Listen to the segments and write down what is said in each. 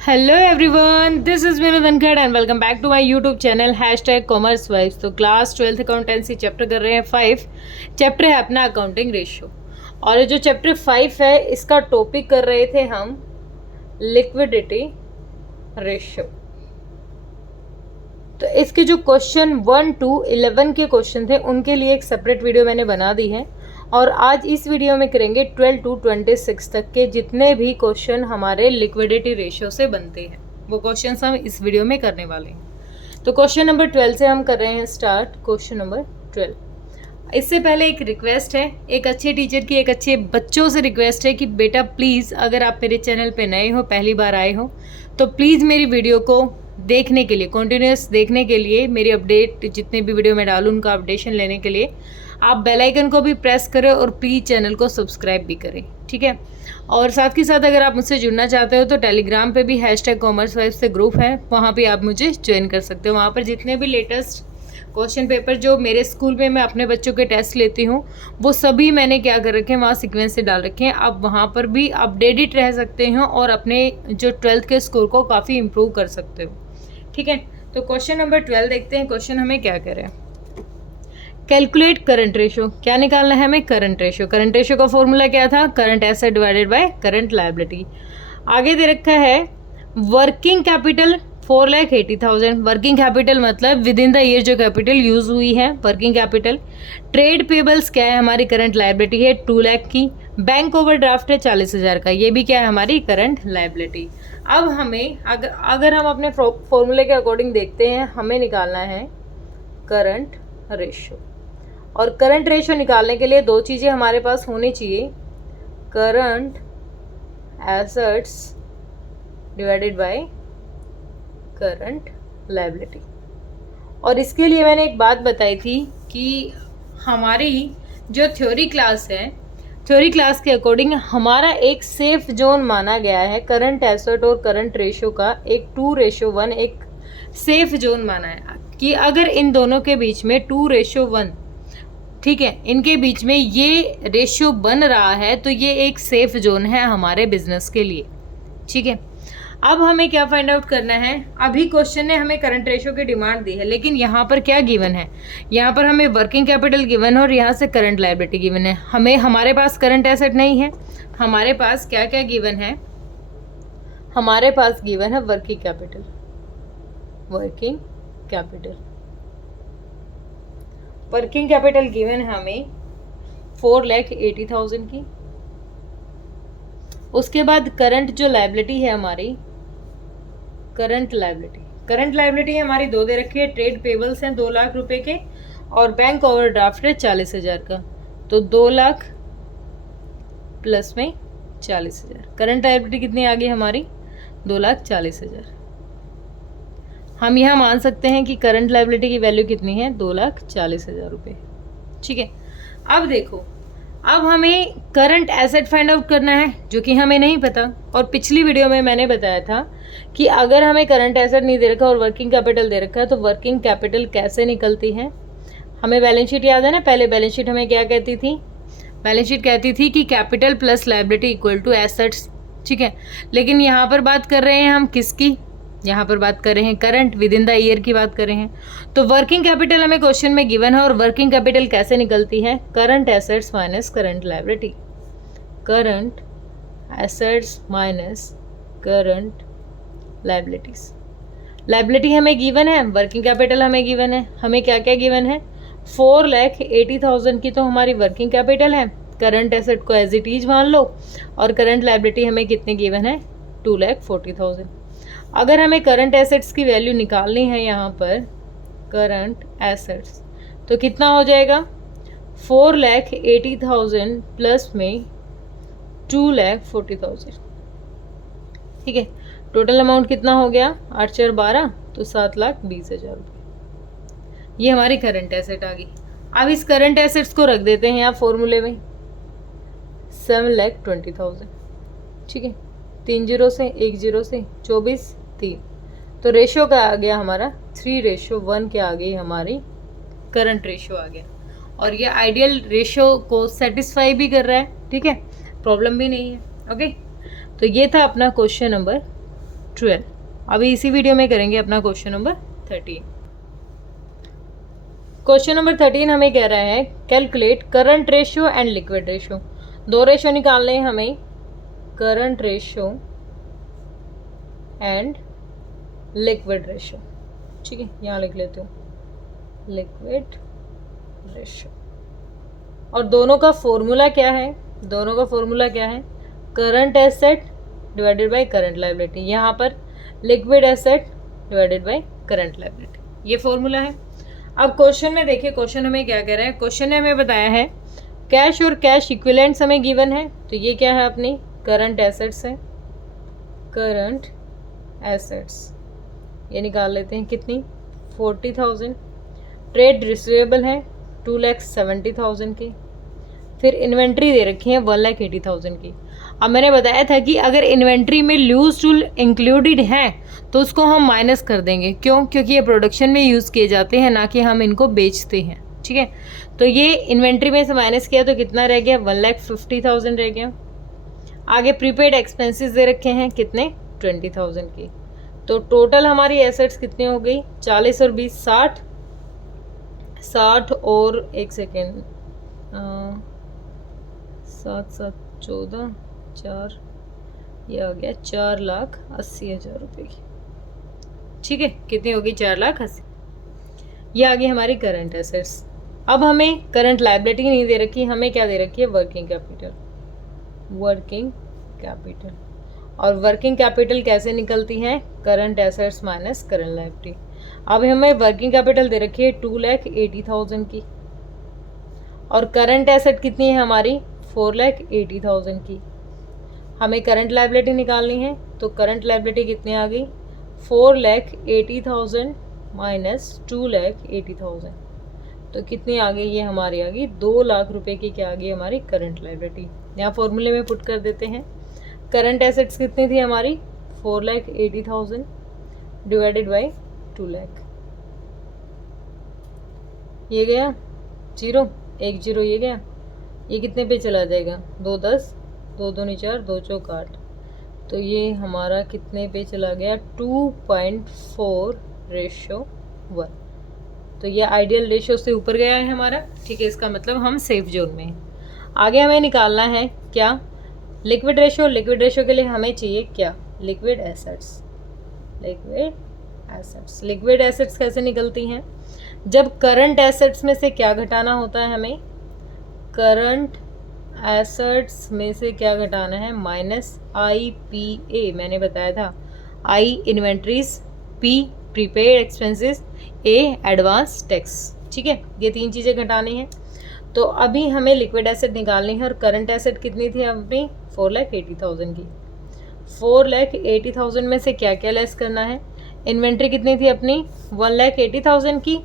Hello everyone, this is Meenu Dhankhar and welcome back to my YouTube channel #commerce vibes. तो class 12th accountancy chapter कर रहे हैं 5। Chapter है अपना अकाउंटिंग रेशियो। और ये जो चैप्टर 5 है इसका टॉपिक कर रहे थे हम लिक्विडिटी रेशियो। तो इसके जो क्वेश्चन 1 to 11 के क्वेश्चन थे उनके लिए एक सेपरेट वीडियो मैंने बना दी है। और आज इस वीडियो में करेंगे 12 to 26 तक के जितने भी क्वेश्चन हमारे लिक्विडिटी रेशियो से बनते हैं वो क्वेश्चन हम इस वीडियो में करने वाले हैं। तो क्वेश्चन नंबर 12 से हम कर रहे हैं स्टार्ट। Question number 12। इससे पहले एक रिक्वेस्ट है, एक अच्छे टीचर की, एक अच्छे बच्चों से रिक्वेस्ट है कि बेटा प्लीज़ अगर आप मेरे चैनल पे नए हो, पहली बार आए हो, तो प्लीज़ मेरी वीडियो को देखने के लिए, कंटिन्यूस देखने के लिए, मेरी अपडेट जितने भी वीडियो मैं डालूँ उनका अपडेशन लेने के लिए आप बेल आइकन को भी प्रेस करें और प्लीज़ चैनल को सब्सक्राइब भी करें, ठीक है। और साथ ही साथ अगर आप मुझसे जुड़ना चाहते हो तो टेलीग्राम पे भी #कॉमर्स वाइब्स से ग्रुप है, वहाँ पे आप मुझे ज्वाइन कर सकते हो। वहाँ पर जितने भी लेटेस्ट क्वेश्चन पेपर जो मेरे स्कूल में मैं अपने बच्चों के टेस्ट लेती हूँ वो सभी मैंने क्या कर रखे हैं, वहाँ सीक्वेंस से डाल रखे हैं। आप वहाँ पर भी अपडेटेड रह सकते हो और अपने जो 12th के स्कोर को काफ़ी इम्प्रूव कर सकते हो, ठीक है। तो क्वेश्चन नंबर 12 देखते हैं। क्वेश्चन हमें क्या कह रहे हैं, कैलकुलेट करंट रेशियो। क्या निकालना है हमें? Current ratio. करंट रेशियो का फॉर्मूला क्या था? Current asset divided by current liability. आगे दे रखा है वर्किंग कैपिटल 4,80,000। वर्किंग कैपिटल मतलब विद इन द ईयर जो कैपिटल यूज हुई है, वर्किंग कैपिटल। ट्रेड पेबल्स क्या है? हमारी करंट लायबिलिटी है 2 लाख की। बैंक ओवरड्राफ्ट है 40,000 का, ये भी क्या है? हमारी करंट लायबिलिटी। अब हमें अगर हम अपने फॉर्मूले के अकॉर्डिंग देखते हैं, हमें निकालना है करंट रेशियो। और करंट रेशियो निकालने के लिए दो चीज़ें हमारे पास होनी चाहिए, current assets divided by current liability. और इसके लिए मैंने एक बात बताई थी कि हमारी जो थ्योरी क्लास है, थ्योरी क्लास के अकॉर्डिंग हमारा एक सेफ जोन माना गया है करंट एसेट और करंट रेशियो का, एक 2:1 एक सेफ जोन माना है कि अगर इन दोनों के बीच में 2:1, ठीक है, इनके बीच में ये रेशियो बन रहा है तो ये एक सेफ जोन है हमारे बिजनेस के लिए, ठीक है। अब हमें क्या फाइंड आउट करना है? अभी क्वेश्चन ने हमें करंट रेशियो की डिमांड दी है, लेकिन यहाँ पर क्या गिवन है? यहाँ पर हमें वर्किंग कैपिटल गिवन है और यहाँ से करंट लायबिलिटी गिवन है। हमारे पास करंट एसेट नहीं है। हमारे पास क्या क्या गिवन है? हमारे पास गिवन है working capital. Working capital working capital given है हमें 4,80,000 की। उसके बाद करंट जो लायबिलिटी है हमारी, करंट लायबिलिटी हमारी दो दे रखी है। ट्रेड पेबल्स हैं 2 लाख रुपए के और बैंक ओवरड्राफ्ट है 40,000 का। तो 2 लाख प्लस में 40,000, करंट लायबिलिटी कितनी आ गई हमारी? 2,40,000। हम यह मान सकते हैं कि करंट लायबिलिटी की वैल्यू कितनी है? 2,40,000 रुपये, ठीक है। अब देखो, अब हमें करंट एसेट फाइंड आउट करना है जो कि हमें नहीं पता। और पिछली वीडियो में मैंने बताया था कि अगर हमें करंट एसेट नहीं दे रखा और वर्किंग कैपिटल दे रखा है तो वर्किंग कैपिटल कैसे निकलती है? हमें बैलेंस शीट याद है ना? पहले बैलेंस शीट हमें क्या कहती थी? बैलेंस शीट कहती थी कि capital plus liability equal to assets, ठीक है। लेकिन यहाँ पर बात कर रहे हैं हम किसकी? यहाँ पर बात कर रहे हैं current, with in the year की बात कर रहे हैं। तो वर्किंग कैपिटल हमें क्वेश्चन में गिवन है और वर्किंग कैपिटल कैसे निकलती है? Current assets minus current liability. Current assets minus current liabilities. Liability हमें गिवन है, वर्किंग कैपिटल हमें गिवन है। हमें क्या क्या गिवन है? 4,80,000 की तो हमारी वर्किंग कैपिटल है। करंट एसेट को एज इट इज मान लो और करंट लायबिलिटी हमें कितने गिवन है? 2,40,000। अगर हमें करंट एसेट्स की वैल्यू निकालनी है यहाँ पर, करंट एसेट्स, तो कितना हो जाएगा? 4,80,000 प्लस में 2,40,000, ठीक है। टोटल अमाउंट कितना हो गया? 8 4 12, तो 7,20,000 रुपये। ये हमारी करंट एसेट आ गई। अब इस करंट एसेट्स को रख देते हैं यहाँ फॉर्मूले में, 7,20,000, ठीक है। 3 जीरो से 1 जीरो से 24 3, तो रेशियो क्या आ गया हमारा? 3:1 क्या आ गई हमारी? करंट रेशियो आ गया। और ये आइडियल रेशियो को सेटिस्फाई भी कर रहा है, ठीक है, प्रॉब्लम भी नहीं है, ओके। तो ये था अपना क्वेश्चन नंबर 12। अभी इसी वीडियो में करेंगे अपना क्वेश्चन नंबर 13। क्वेश्चन नंबर 13 हमें कह रहा है calculate current ratio and liquid ratio. दो रेशियो निकालने हैं हमें, current ratio and liquid ratio. ठीक है, यहाँ लिख लेते हो लिक्विड रेशियो। और दोनों का फॉर्मूला क्या है? दोनों का फॉर्मूला क्या है? Current asset divided by current liability. यहाँ पर liquid asset divided by current liability, ये फॉर्मूला है। अब क्वेश्चन में देखिए, क्वेश्चन हमें क्या कह रहा है। क्वेश्चन ने हमें बताया है कैश और कैश इक्विवेलेंट्स हमें गिवन है, तो ये क्या है अपनी करंट एसेट्स है, करंट एसेट्स ये निकाल लेते हैं कितनी 40,000। ट्रेड रिसीवेबल है 2,70,000 की। फिर इन्वेंट्री दे रखी है 1,80,000 की। अब मैंने बताया था कि अगर इन्वेंट्री में लूज टूल इंक्लूडेड है तो उसको हम माइनस कर देंगे। क्यों? क्योंकि ये प्रोडक्शन में यूज़ किए जाते हैं, ना कि हम इनको बेचते हैं। ठीक है, तो ये इन्वेंट्री में से माइनस किया तो कितना रह गया 1,50,000 रह गया। आगे प्रीपेड एक्सपेंसेस दे रखे हैं कितने 20,000 की। तो टोटल हमारी एसेट्स कितनी हो गई 40 और 20 60 और एक सेकेंड 7 7 14 4, ये आ गया 4,80,000 रुपये की। ठीक है, कितनी होगी 4,80,000। ये आ गई हमारी करंट एसेट्स। अब हमें करंट लायबिलिटी नहीं दे रखी, हमें क्या दे रखी है वर्किंग कैपिटल। वर्किंग कैपिटल, और वर्किंग कैपिटल कैसे निकलती है current assets minus current liability. अब हमें वर्किंग कैपिटल दे रखी है 2,80,000 की, और करंट एसेट कितनी है हमारी 4,80,000 की। हमें करंट लायबिलिटी निकालनी है, तो करंट लायबिलिटी कितनी आ गई 4,80,000 माइनस 2,80,000, तो कितनी आ गई ये हमारी आ गई 2 लाख रुपए की। क्या आ गई हमारी करंट लायबिलिटी। यहाँ फॉर्मूले में पुट कर देते हैं। करंट एसेट्स कितनी थी हमारी 4,80,000 डिवाइडेड बाई 2 लाख। ये गया 0 1 0, ये गया, ये कितने पे चला जाएगा 2 10 2 2 4 2 चौक 8, तो ये हमारा कितने पे चला गया 2.4:1। तो ये आइडियल रेशियो से ऊपर गया है हमारा। ठीक है, इसका मतलब हम सेफ जोन में हैं। आगे हमें निकालना है क्या लिक्विड रेशियो। लिक्विड रेशियो के लिए हमें चाहिए क्या liquid assets. Liquid assets, liquid assets कैसे निकलती हैं? जब करंट एसेट्स में से क्या घटाना होता है हमें, करंट एसेट्स में से क्या घटाना है -IPA। मैंने बताया था I inventories, P prepaid expenses, A advance tax. ठीक है, ये 3 चीज़ें घटानी हैं। तो अभी हमें लिक्विड एसेट निकालनी है, और करंट एसेट कितनी थी अपनी 4,80,000 की। 4,80,000 में से क्या क्या लेस करना है? इन्वेंट्री कितनी थी अपनी 1,80,000 की,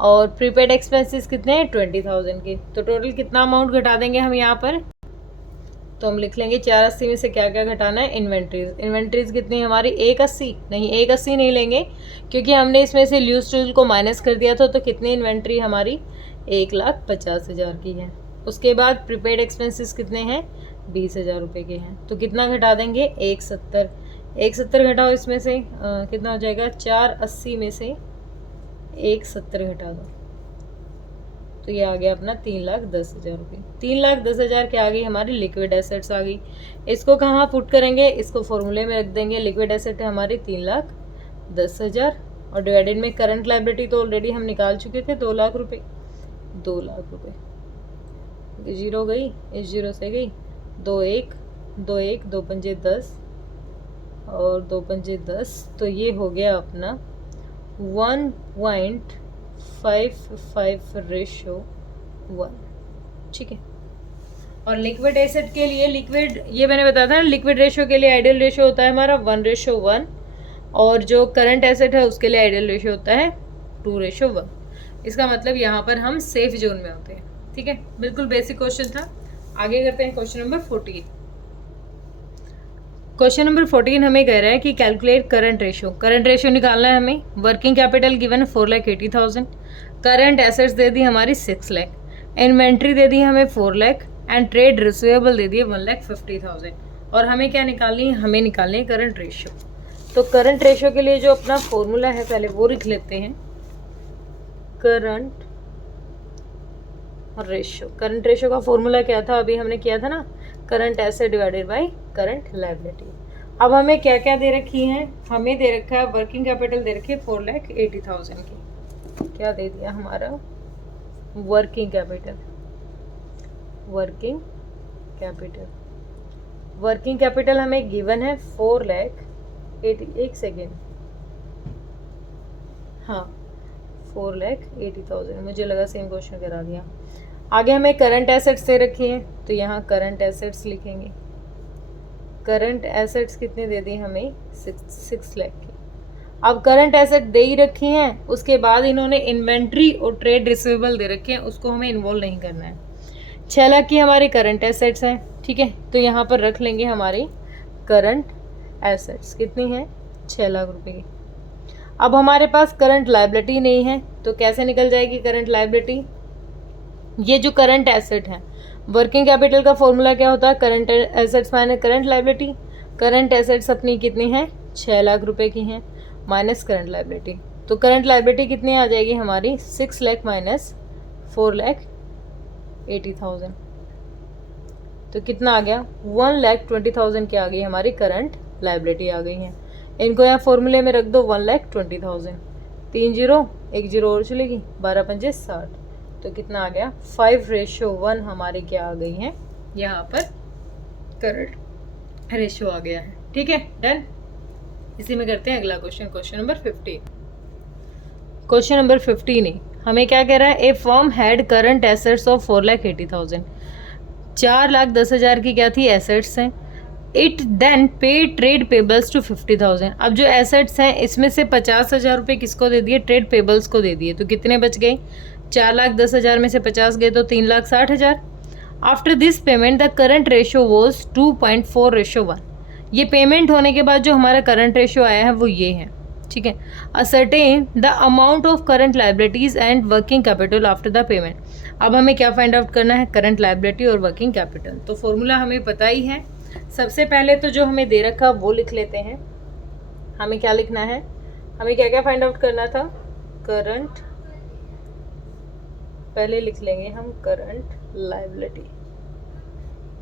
और प्रीपेड एक्सपेंसेस कितने हैं 20,000 की। तो टोटल कितना अमाउंट घटा देंगे हम यहाँ पर? तो हम लिख लेंगे 480 में से क्या क्या घटाना है इन्वेंट्रीज। इन्वेंट्रीज कितनी है हमारी 180, नहीं 180 नहीं लेंगे, क्योंकि हमने इसमें से ल्यूज टूल को माइनस कर दिया था। तो कितनी इन्वेंट्री हमारी 1,50,000 की है। उसके बाद प्रीपेड एक्सपेंसेस कितने हैं 20,000 रुपये के हैं। तो कितना घटा देंगे 170। 170 घटाओ इसमें से कितना हो जाएगा 480 में से 170 घटा दो, तो ये आ गया अपना 3,10,000 रुपये। 3,10,000 के आ गई हमारी लिक्विड एसेट्स आ गई। इसको कहाँ पुट करेंगे? इसको फॉर्मूले में रख देंगे। लिक्विड एसेट है हमारी 3,10,000, और डिवाइडेड में करंट लायबिलिटी तो ऑलरेडी हम निकाल चुके थे 2 लाख रुपये। 2 लाख रुपये, 0 गई, इस 0 से गई 2 1 2 1 2 पंजे 10 और 2 पंजे 10, तो ये हो गया अपना 1.55:1। ठीक है, और लिक्विड एसेट के लिए लिक्विड, ये मैंने बताया था ना, लिक्विड रेशियो के लिए आइडियल रेशियो होता है हमारा 1:1, और जो करंट एसेट है उसके लिए आइडियल रेशियो होता है 2:1। इसका मतलब यहाँ पर हम सेफ जोन में होते हैं। ठीक है, बिल्कुल बेसिक क्वेश्चन था। आगे करते हैं क्वेश्चन नंबर 14। क्वेश्चन नंबर 14 हमें कह रहा है कि calculate current ratio. Current ratio निकालना है हमें। Working capital given 4,80,000, current assets दे दी हमारी 6 लाख, इन्वेंट्री दे दी हमें 4 लाख, एंड ट्रेड रिसीवेबल दे दिए 1,50,000। और हमें क्या निकालनी है? हमें निकालनी है करंट रेशियो। तो करंट रेशो के लिए जो अपना फॉर्मूला है पहले वो लिख लेते हैं। करंट रेशो का फॉर्मूला क्या था, अभी हमने किया था ना, current asset divided by current liability. अब हमें क्या क्या दे रखी है, हमें दे रखा है वर्किंग कैपिटल दे रखी है 4,80,000 की। क्या दे दिया हमारा वर्किंग कैपिटल हमें गिवन है 4,80,000। एक सेकेंड, हाँ 4,80,000, मुझे लगा सेम क्वेश्चन करा दिया। आगे हमें करंट एसेट्स दे रखी हैं, तो यहाँ करंट एसेट्स लिखेंगे। करंट एसेट्स कितने दे दी हमें, 6 लाख की। अब करंट एसेट दे ही रखी हैं, उसके बाद इन्होंने इन्वेंट्री और ट्रेड रिसीवेबल दे रखे हैं, उसको हमें इन्वॉल्व नहीं करना है। 6 लाख की हमारी करंट एसेट्स हैं, ठीक है। तो यहाँ पर रख लेंगे हमारी करंट एसेट्स कितनी है, 6 लाख रुपए की। अब हमारे पास करंट लायबिलिटी नहीं है, तो कैसे निकल जाएगी करंट लायबिलिटी। ये जो करंट एसेट है, वर्किंग कैपिटल का फॉर्मूला क्या होता है, current assets minus current liability. Current assets अपनी कितनी है, 6 लाख रुपए की हैं, माइनस करंट लायबिलिटी। तो करंट लायबिलिटी कितनी आ जाएगी हमारी, 6 लाख माइनस 4,80,000। तो कितना आ गया, 1,20,000 की आ गई हमारी करंट लायबिलिटी आ गई है। इनको यहाँ फॉर्मूले में रख दो, 1,20,000, 3 0 1 0 और चलेगी, 12 पंजे 60। तो कितना आ गया, 5:1 हमारी क्या आ गई है, यहाँ पर करंट रेशो आ गया है। ठीक है, डन। इसी में करते हैं अगला question, question number 15। Question number 15 हमें क्या कह रहा है, a firm had current assets of 4,80,000। 4,10,000 की क्या थी, एसेट्स हैं। It then pay trade payables to 50,000। अब जो एसेट्स हैं इसमें से 50,000 रुपये किसको दे दिए, ट्रेड पेबल्स को दे दिए। तो कितने बच गए, 4,10,000 में से 50 गए तो 3,60,000। After this payment the current ratio was 2.4:1। ये पेमेंट होने के बाद जो हमारा करंट रेशो आया है वो ये है, ठीक है। Ascertain the amount of current liabilities and working capital after the payment. अब हमें क्या फाइंड आउट करना है, करंट लायबिलिटी और वर्किंग कैपिटल। तो फॉर्मूला हमें पता ही है। सबसे पहले तो जो हमें दे रखा वो लिख लेते हैं। हमें क्या लिखना है, हमें क्या क्या फाइंड आउट करना था, करंट, पहले लिख लेंगे हम करंट लायबिलिटी,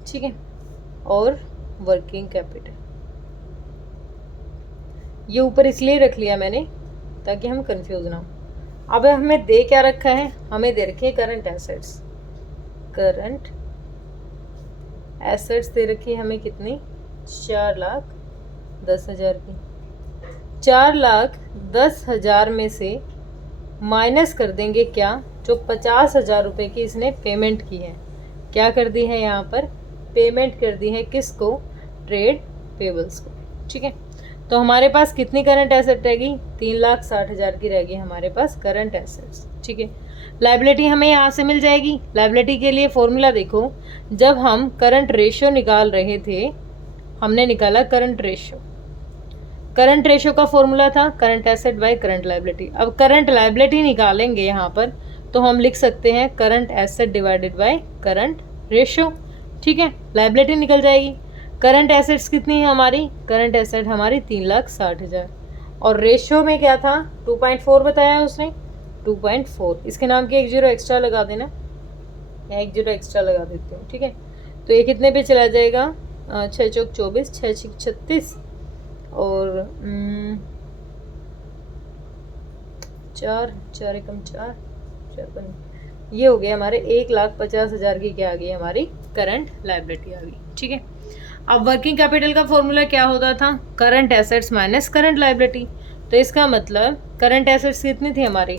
ठीक है, और वर्किंग कैपिटल। ये ऊपर इसलिए रख लिया मैंने ताकि हम कंफ्यूज ना हो। अब हमें दे क्या रखा है, हमें दे रखी है करंट एसेट्स। करंट एसेट्स दे रखी है हमें कितनी, 4,10,000 की। 4,10,000 में से माइनस कर देंगे क्या, जो 50,000 रुपये की इसने पेमेंट की है। क्या कर दी है यहाँ पर, पेमेंट कर दी है किसको, ट्रेड पेबल्स को, ठीक है। तो हमारे पास कितनी करंट एसेट रहेगी, 3,60,000 की रहेगी हमारे पास करंट एसेट्स, ठीक है। लायबिलिटी हमें यहाँ से मिल जाएगी। लायबिलिटी के लिए फॉर्मूला देखो, जब हम करंट रेशियो निकाल रहे थे हमने निकाला करंट रेशियो। करंट रेशियो का फॉर्मूला था current asset by current liability. अब करंट लायबिलिटी निकालेंगे यहाँ पर तो हम लिख सकते हैं current asset divided by current ratio, ठीक है। लायबिलिटी निकल जाएगी। करंट एसेट्स कितनी है हमारी, करंट एसेट हमारी 3,60,000 और रेशियो में क्या था, 2.4 बताया है उसने, 2.4। इसके नाम की 1 0 एक्स्ट्रा लगा देना, मैं 1 0 एक्स्ट्रा लगा देती हूँ, ठीक है। तो ये कितने पे चला जाएगा, 6 चौक 24, 6 6 36 और 4 4 एकम 4 4, ये हो गया हमारे 1,50,000 की क्या आ गई हमारी करंट लायबिलिटी आ गई, ठीक है। अब वर्किंग कैपिटल का फॉर्मूला क्या होता था, current assets minus current liability. तो इसका मतलब करंट एसेट्स कितनी थी हमारी,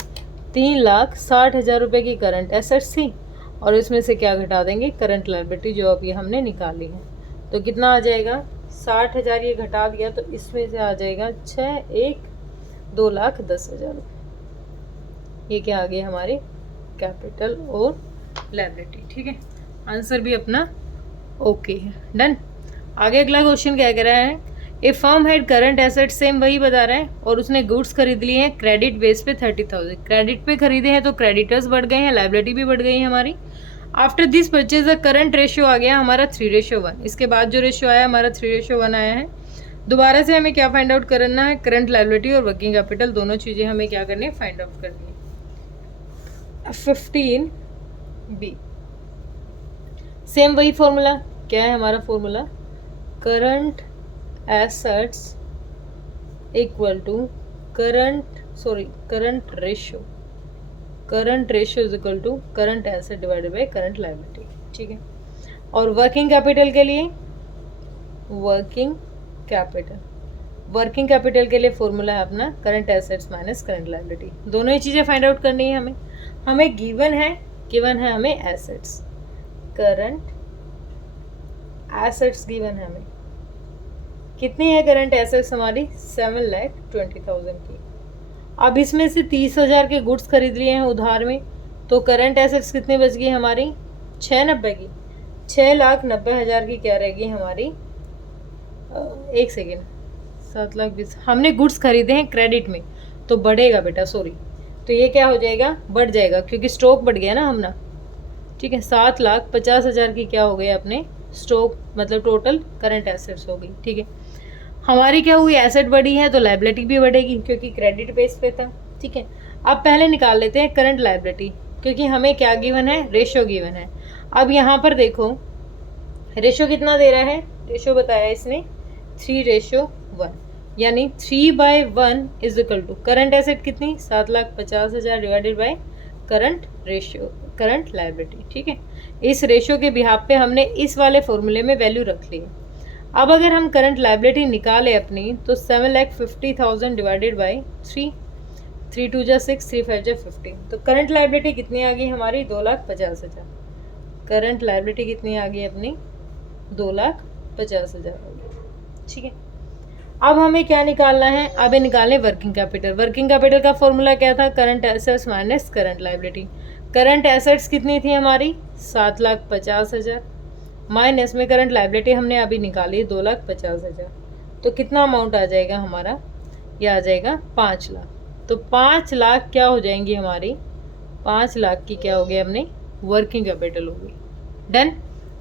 3,60,000 रुपये की करंट एसेट्स थी और इसमें से क्या घटा देंगे, करंट लायबिलिटी जो अभी हमने निकाली है। तो कितना आ जाएगा, 60,000 ये घटा दिया तो इसमें से आ जाएगा 2,10,000 रुपये। ये क्या आ गया हमारी कैपिटल और लायबिलिटी, ठीक है। आंसर भी अपना ओके है, डन। आगे अगला क्वेश्चन क्या कह रहा है, a firm had current asset, same वही बता रहा है, और उसने गुड्स खरीद लिए हैं क्रेडिट बेस पे 30,000। क्रेडिट पे खरीदे हैं तो क्रेडिटर्स बढ़ गए हैं, लायबिलिटी भी बढ़ गई है हमारी। After this purchase the current ratio आ गया हमारा 3:1। इसके बाद जो रेशियो आया हमारा 3:1 आया है। दोबारा से हमें क्या फाइंड आउट करना है, करंट लायबिलिटी और वर्किंग कैपिटल दोनों चीज़ें हमें क्या करनी है, फाइंड आउट करनी है। 15B सेम वही फॉर्मूला, क्या है हमारा formula, current assets equal to current ratio is equal to current asset divided by current liability, ठीक है। और वर्किंग कैपिटल के लिए वर्किंग कैपिटल के लिए फॉर्मूला है अपना current assets minus current liability. दोनों ही चीज़ें फाइंड आउट करनी है हमें गिवन है हमें एसेट्स, करंट एसेट्स गिवन है हमें, कितनी है करंट एसेट्स हमारी, 7,20,000 की। अब इसमें से 30,000 के गुड्स खरीद लिए हैं उधार में, तो करंट एसेट्स कितनी बच गई हमारी, 690 की, 6,90,000 की क्या रहेगी हमारी, 7,20,000। हमने गुड्स खरीदे हैं क्रेडिट में, तो बढ़ेगा बेटा, सॉरी, तो ये क्या हो जाएगा, बढ़ जाएगा क्योंकि स्टॉक बढ़ गया ना हमने, ठीक है। 7,50,000 की क्या हो गई अपने स्टॉक, मतलब टोटल करंट एसेट्स हो गई, ठीक है। हमारी क्या हुई, एसेट बढ़ी है तो लायबिलिटी भी बढ़ेगी क्योंकि क्रेडिट बेस पे था, ठीक है। अब पहले निकाल लेते हैं करंट लायबिलिटी, क्योंकि हमें क्या गिवन है, रेशो गिवन है। अब यहाँ पर देखो रेशो कितना दे रहा है, रेशो बताया इसने 3:1, यानी 3/1 is equal to current asset कितनी, 7,50,000 डिवाइडेड बाय करंट लायबिलिटी, ठीक है। इस रेशो के बिहाफ पे हमने इस वाले फॉर्मूले में वैल्यू रख ली है। अब अगर हम करंट लायबिलिटी निकालें अपनी, तो 7,50,000 डिवाइडेड बाई 3 2 जा 6, 3 5 जा 15, तो करंट लायबिलिटी कितनी आ गई हमारी, 2,50,000। करंट लायबिलिटी कितनी आ गई अपनी, 2,50,000 आ गई, ठीक है। अब हमें क्या निकालना है, अब निकालें वर्किंग कैपिटल। वर्किंग कैपिटल का फॉर्मूला क्या था, current assets minus current liability. Current assets कितनी थी हमारी, 7,50,000, माइनस में करंट लायबिलिटी हमने अभी निकाली 2,50,000, तो कितना अमाउंट आ जाएगा हमारा, ये आ जाएगा 5 लाख। तो 5 लाख क्या हो जाएंगी हमारी, 5 लाख की क्या हो गई हमने वर्किंग कैपिटल हो गई। डन,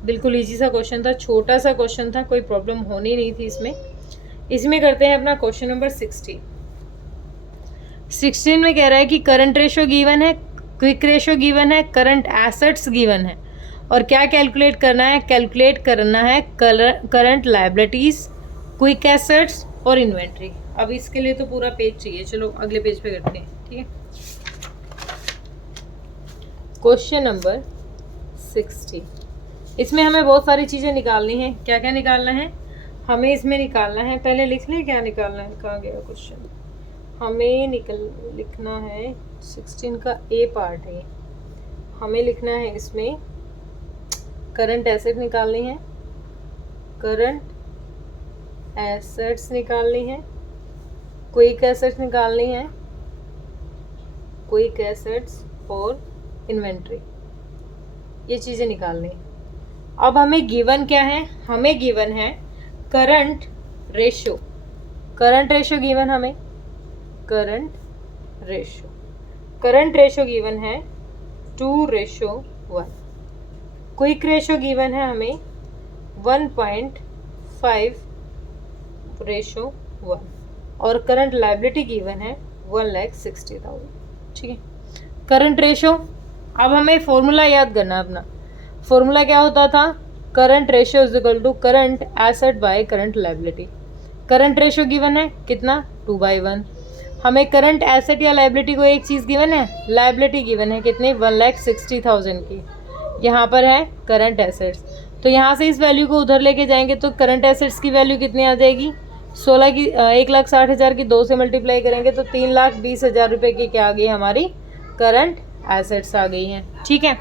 बिल्कुल इजी सा क्वेश्चन था, छोटा सा क्वेश्चन था, कोई प्रॉब्लम होनी नहीं थी इसमें करते हैं अपना क्वेश्चन नंबर 16 में कह रहा है कि करंट रेशो गिवन है, क्विक रेशो गिवन है, करंट एसेट्स गिवन है, और क्या कैलकुलेट करना है, करंट लायबिलिटीज, क्विक एसेट्स और इन्वेंट्री। अब इसके लिए तो पूरा पेज चाहिए, चलो अगले पेज पे करते हैं, ठीक है। क्वेश्चन नंबर 16, इसमें हमें बहुत सारी चीज़ें निकालनी है। क्या क्या निकालना है हमें इसमें निकालना है, पहले लिख लें क्या निकालना है, कहाँ गया क्वेश्चन, हमें लिखना है 16 का ए पार्ट है, हमें लिखना है इसमें करंट एसेट निकालनी है, करंट एसेट्स निकालनी है, क्विक एसेट्स निकालनी है, क्विक एसेट्स और इन्वेंट्री, ये चीज़ें निकालनी है। अब हमें गिवन क्या है, हमें गिवन है करंट रेशो गिवन हमें, करंट रेशो गिवन है 2:1, क्विक रेशो गिवन है हमें 1.5:1, और करंट लायबिलिटी गिवन है 1,60,000, ठीक है। करंट रेशो, अब हमें फॉर्मूला याद करना है अपना, फॉर्मूला क्या होता था, current ratio is equal to current asset by current liability. Current ratio given है कितना, 2/1। हमें करंट एसेट या लायबिलिटी को एक चीज़ गिवन है, लायबिलिटी गिवन है कितनी, 1,60,000 की। यहाँ पर है करंट एसेट्स, तो यहाँ से इस वैल्यू को उधर लेके जाएंगे तो करंट एसेट्स की वैल्यू कितनी आ जाएगी, 1,60,000 की 2 से मल्टीप्लाई करेंगे तो 3,20,000 रुपये की क्या आ गई हमारी करंट एसेट्स आ गई हैं, ठीक है।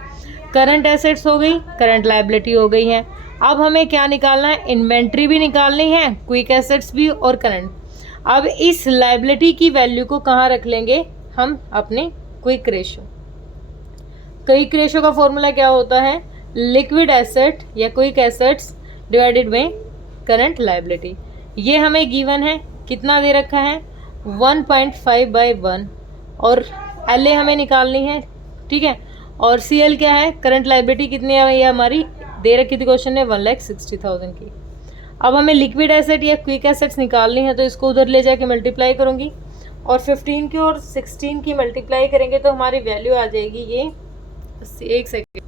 करंट एसेट्स हो गई, करंट लायबिलिटी हो गई है। अब हमें क्या निकालना है, इन्वेंट्री भी निकालनी है, क्विक एसेट्स भी और करंट। अब इस लायबिलिटी की वैल्यू को कहाँ रख लेंगे हम, अपने क्विक रेशो का फॉर्मूला क्या होता है, लिक्विड एसेट या quick assets divided by current liability. ये हमें गिवन है, कितना दे रखा है 1.5/1, और LA हमें निकालनी है, ठीक है। और CL क्या है, करंट लायबिलिटी कितनी है हमारी, दे रखी थी क्वेश्चन में 1,60,000 की। अब हमें लिक्विड एसेट या क्विक एसेट्स निकालनी है, तो इसको उधर ले जाके मल्टीप्लाई करूँगी और 15 की और 16 की मल्टीप्लाई करेंगे तो हमारी वैल्यू आ जाएगी ये, एक सेकेंड,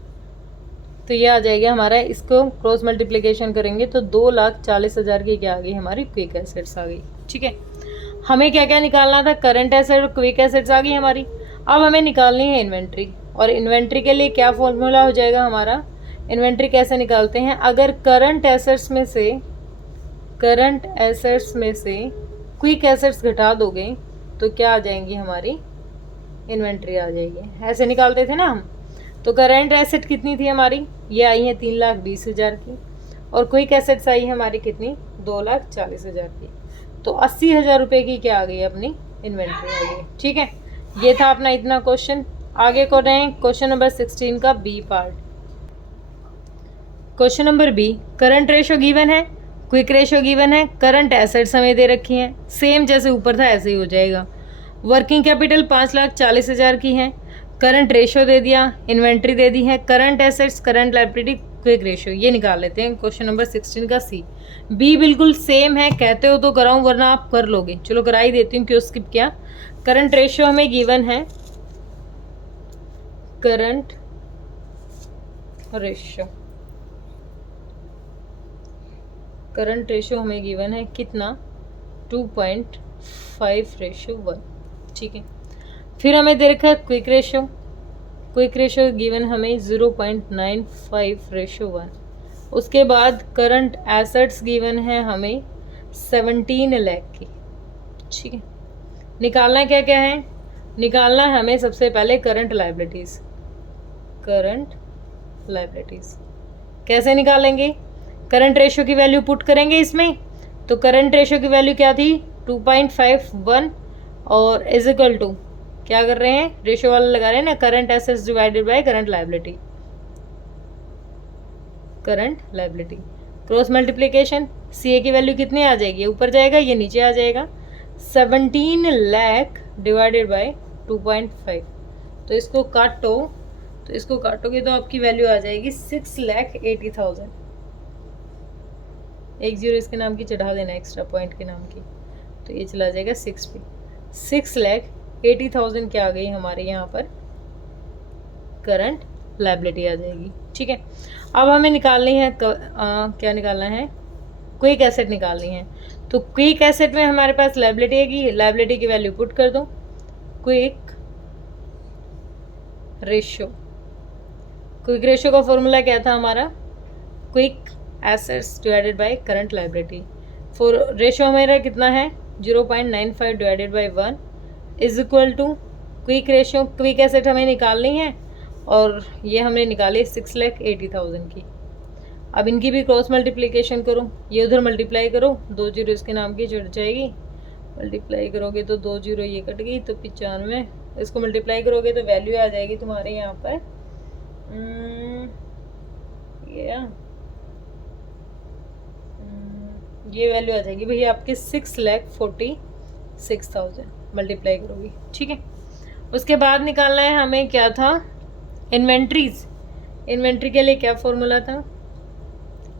तो ये आ जाएगा हमारा, इसको क्रॉस मल्टीप्लिकेशन करेंगे तो 2,40,000 की क्या आ गई हमारी क्विक एसेट्स आ गई। ठीक है, हमें क्या क्या निकालना था, करंट एसेट और क्विक एसेट्स आ गई हमारी। अब हमें निकालनी है इन्वेंट्री, और इन्वेंट्री के लिए क्या फॉर्मूला हो जाएगा हमारा, इन्वेंट्री कैसे निकालते हैं, अगर करंट एसेट्स में से क्विक एसेट्स घटा दोगे तो क्या आ जाएंगी हमारी, इन्वेंट्री आ जाएगी। ऐसे निकालते थे ना हम। तो करंट एसेट कितनी थी हमारी, ये आई है 3,20,000 की, और क्विक एसेट्स आई है हमारी कितनी, 2,40,000 की। तो 80,000 रुपये की क्या आ गई अपनी इन्वेंट्री आ गई। ठीक है, ये था अपना इतना क्वेश्चन। आगे कर रहे हैं क्वेश्चन नंबर 16 का B part. Question number B, current ratio given है, क्विक रेशो गिवन है, करंट एसेट्स हमें दे रखी हैं, सेम जैसे ऊपर था ऐसे ही हो जाएगा। वर्किंग कैपिटल 5,40,000 की है, करंट रेशो दे दिया, इन्वेंट्री दे दी है, current assets, current liability, quick ratio, ये निकाल लेते हैं क्वेश्चन नंबर 16 का सी। बी बिल्कुल सेम है, कहते हो तो कराऊं वरना आप कर लोगे, चलो करा ही देती हूँ, क्यों स्किप किया। करंट रेशो हमें गिवन है, करंट रेशो हमें गिवन है कितना, 2.5:1। ठीक है, फिर हमें दे रखा है क्विक रेशो गिवन हमें 0.95:1। उसके बाद करंट एसेट्स गिवन है हमें 17 लाख की। ठीक है, निकालना क्या क्या है, निकालना है हमें सबसे पहले करंट लायबिलिटीज़। कैसे निकालेंगे, करंट रेशो की वैल्यू पुट करेंगे इसमें, तो करंट रेशो की वैल्यू क्या थी, 2.51, और इज इक्वल टू क्या कर रहे हैं, रेशो वाला लगा रहे हैं ना, current assets divided by current liability, cross multiplication. C A की वैल्यू कितनी आ जाएगी, ऊपर जाएगा, ये नीचे आ जाएगा, 17 लाख डिवाइडेड बाय 2.5। तो इसको काटोगे तो आपकी वैल्यू आ जाएगी 6,80,000। एक जीरो इसके नाम की चढ़ा देना, एक्स्ट्रा पॉइंट के नाम की, तो ये चला जाएगा 6 पे। 6,80,000 क्या आ गई हमारे यहाँ पर, करंट लायबिलिटी आ जाएगी। ठीक है, अब हमें निकालनी है क्या निकालना है, क्विक एसेट निकालनी है। तो क्विक एसेट में हमारे पास लायबिलिटी है, लायबिलिटी की वैल्यू पुट कर दो, क्विक रेशो का फॉर्मूला क्या था हमारा, quick assets divided by current liability. For ratio हमारा कितना है, 0.95 divided by 1 is equal to quick ratio, quick asset हमें निकालनी है, और ये हमने निकाली 6,80,000 की। अब इनकी भी क्रॉस मल्टीप्लिकेशन करो, ये उधर मल्टीप्लाई करो, 2 जीरो इसके नाम की चढ़ जाएगी, मल्टीप्लाई करोगे तो 2 जीरो ये कट गई, तो 95, इसको मल्टीप्लाई करोगे तो वैल्यू आ जाएगी तुम्हारे यहाँ पर ये वैल्यू आ जाएगी भैया आपकी 6,46,000 मल्टीप्लाई करोगी। ठीक है, उसके बाद निकालना है हमें क्या था, इन्वेंट्रीज। इन्वेंट्री के लिए क्या फॉर्मूला था,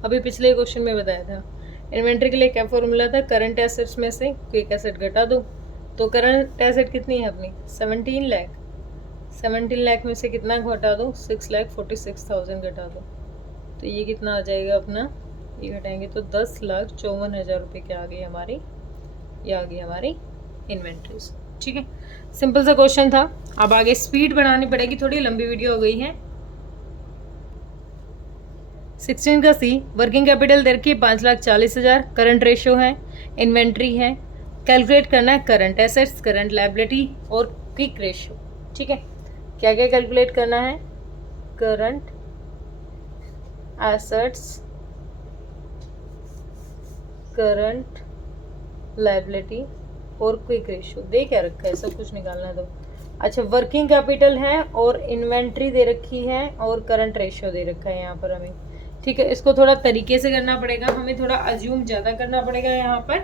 अभी पिछले क्वेश्चन में बताया था। इन्वेंट्री के लिए क्या फॉर्मूला था, करंट एसेट्स में से क्विक एसेट घटा दो। तो करंट एसेट कितनी है अपनी, 17 लाख। 17 लाख में से कितना घटा दो, 6,46,000 घटा दो, तो ये कितना आ जाएगा अपना, ये घटाएंगे तो 10,54,000 रुपये क्या आ गई हमारी, ये आ गई हमारी इन्वेंट्रीज। ठीक है, सिंपल सा क्वेश्चन था। अब आगे स्पीड बढ़ानी पड़ेगी, थोड़ी लंबी वीडियो हो गई है। 16 का सी, वर्किंग कैपिटल दे रखी 5,40,000, करंट रेशो है, इन्वेंट्री है, कैलकुलेट करना है करंट एसेट्स, करंट लायबिलिटी और क्विक रेशो। ठीक है, क्या क्या कैलकुलेट करना है, करंट एसेट्स, करंट लायबिलिटी और क्विक रेशो दे क्या रखा है, सब कुछ निकालना है। तो अच्छा, वर्किंग कैपिटल है और इन्वेंट्री दे रखी है और करंट रेशो दे रखा है यहाँ पर हमें। ठीक है, इसको थोड़ा तरीके से करना पड़ेगा, हमें थोड़ा अज्यूम ज़्यादा करना पड़ेगा यहाँ पर।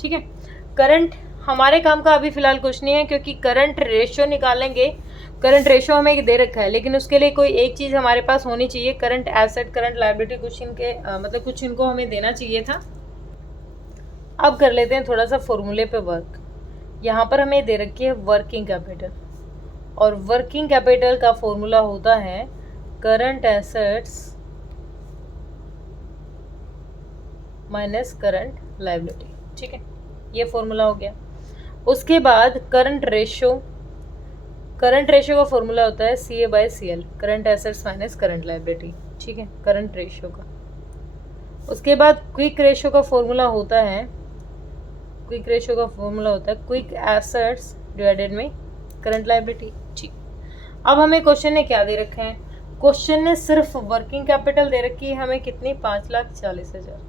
ठीक है, करंट हमारे काम का अभी फिलहाल कुछ नहीं है, क्योंकि करंट रेशो निकालेंगे। करंट रेशो हमें दे रखा है, लेकिन उसके लिए कोई एक चीज़ हमारे पास होनी चाहिए, करंट एसेट, करंट लायबिलिटी, कुछ इनके कुछ इनको हमें देना चाहिए था। अब कर लेते हैं थोड़ा सा फॉर्मूले पे वर्क। यहाँ पर हमें दे रखी है वर्किंग कैपिटल, और वर्किंग कैपिटल का फॉर्मूला होता है current assets minus current liability. ठीक है, ये फॉर्मूला हो गया। उसके बाद करंट रेशियो का फॉर्मूला होता है CA/CL, current assets minus current liability. ठीक है, करंट रेशियो का। उसके बाद क्विक रेशियो का फॉर्मूला होता है क्विक एसेट्स डिवाइडेड में करंट लायबिलिटी। ठीक, अब हमें क्वेश्चन ने क्या दे रखा है? क्वेश्चन ने सिर्फ वर्किंग कैपिटल दे रखी है हमें कितनी, 5,40,000।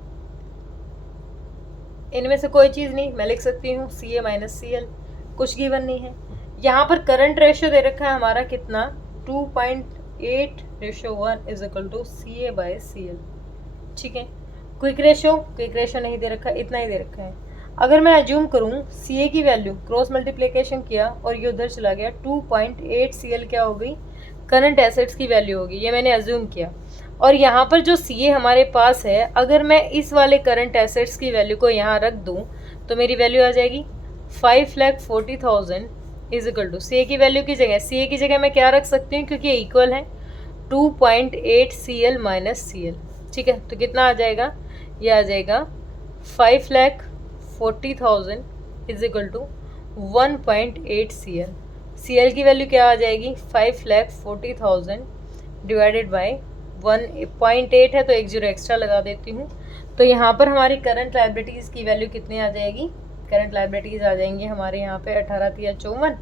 इनमें से कोई चीज़ नहीं, मैं लिख सकती हूँ CA-CL, कुछ गिवन नहीं है। यहाँ पर करंट रेशियो दे रखा है हमारा कितना, 2.8:1 इज इक्वल टू CA/CL। ठीक है, क्विक रेशियो नहीं दे रखा, इतना ही दे रखा है। अगर मैं अज्यूम करूँ CA की वैल्यू, क्रॉस मल्टीप्लिकेशन किया और ये उधर चला गया, 2.8 CL क्या हो गई, करंट एसेट्स की वैल्यू होगी, ये मैंने अज्यूम किया। और यहाँ पर जो CA हमारे पास है, अगर मैं इस वाले करंट एसेट्स की वैल्यू को यहाँ रख दूँ तो मेरी वैल्यू आ जाएगी 5,40,000 इज इक्वल टू CA की वैल्यू की जगह मैं क्या रख सकती हूँ, क्योंकि इक्वल है 2.8 CL माइनस CL। ठीक है, तो कितना आ जाएगा, ये आ जाएगा 5,40,000 is equal to 1.8 CL। CL की वैल्यू क्या आ जाएगी, 5,40,000 डिवाइडेड बाई 1.8 है तो एक जीरो एक्स्ट्रा लगा देती हूँ। तो यहाँ पर हमारी करंट लायबिलिटीज़ की वैल्यू कितनी आ जाएगी, करंट लायबिलिटीज़ आ जाएंगी हमारे यहाँ पे 18,54,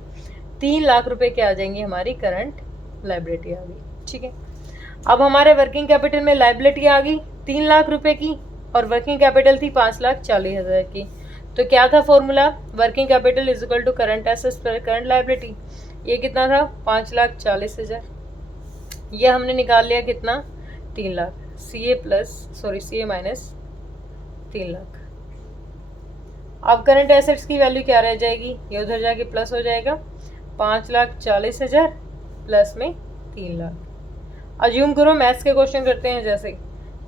3 लाख रुपए के आ जाएंगी हमारी करंट लायबिलिटी आ गई। ठीक है, अब हमारे वर्किंग कैपिटल में लायबिलिटी आ गई 3 लाख रुपए की, और वर्किंग कैपिटल थी 5,40,000 की। तो क्या था फॉर्मूला, working capital is equal to current assets पर करंट लायबिलिटी। ये कितना था, 5,40,000। ये हमने निकाल लिया कितना, 3 लाख। CA minus 3 lakh. अब करंट एसेट्स की वैल्यू क्या रह जाएगी, ये उधर जाके प्लस हो जाएगा, 5,40,000 प्लस में 3 लाख। अज्यूम करो मैथ्स के क्वेश्चन करते हैं, जैसे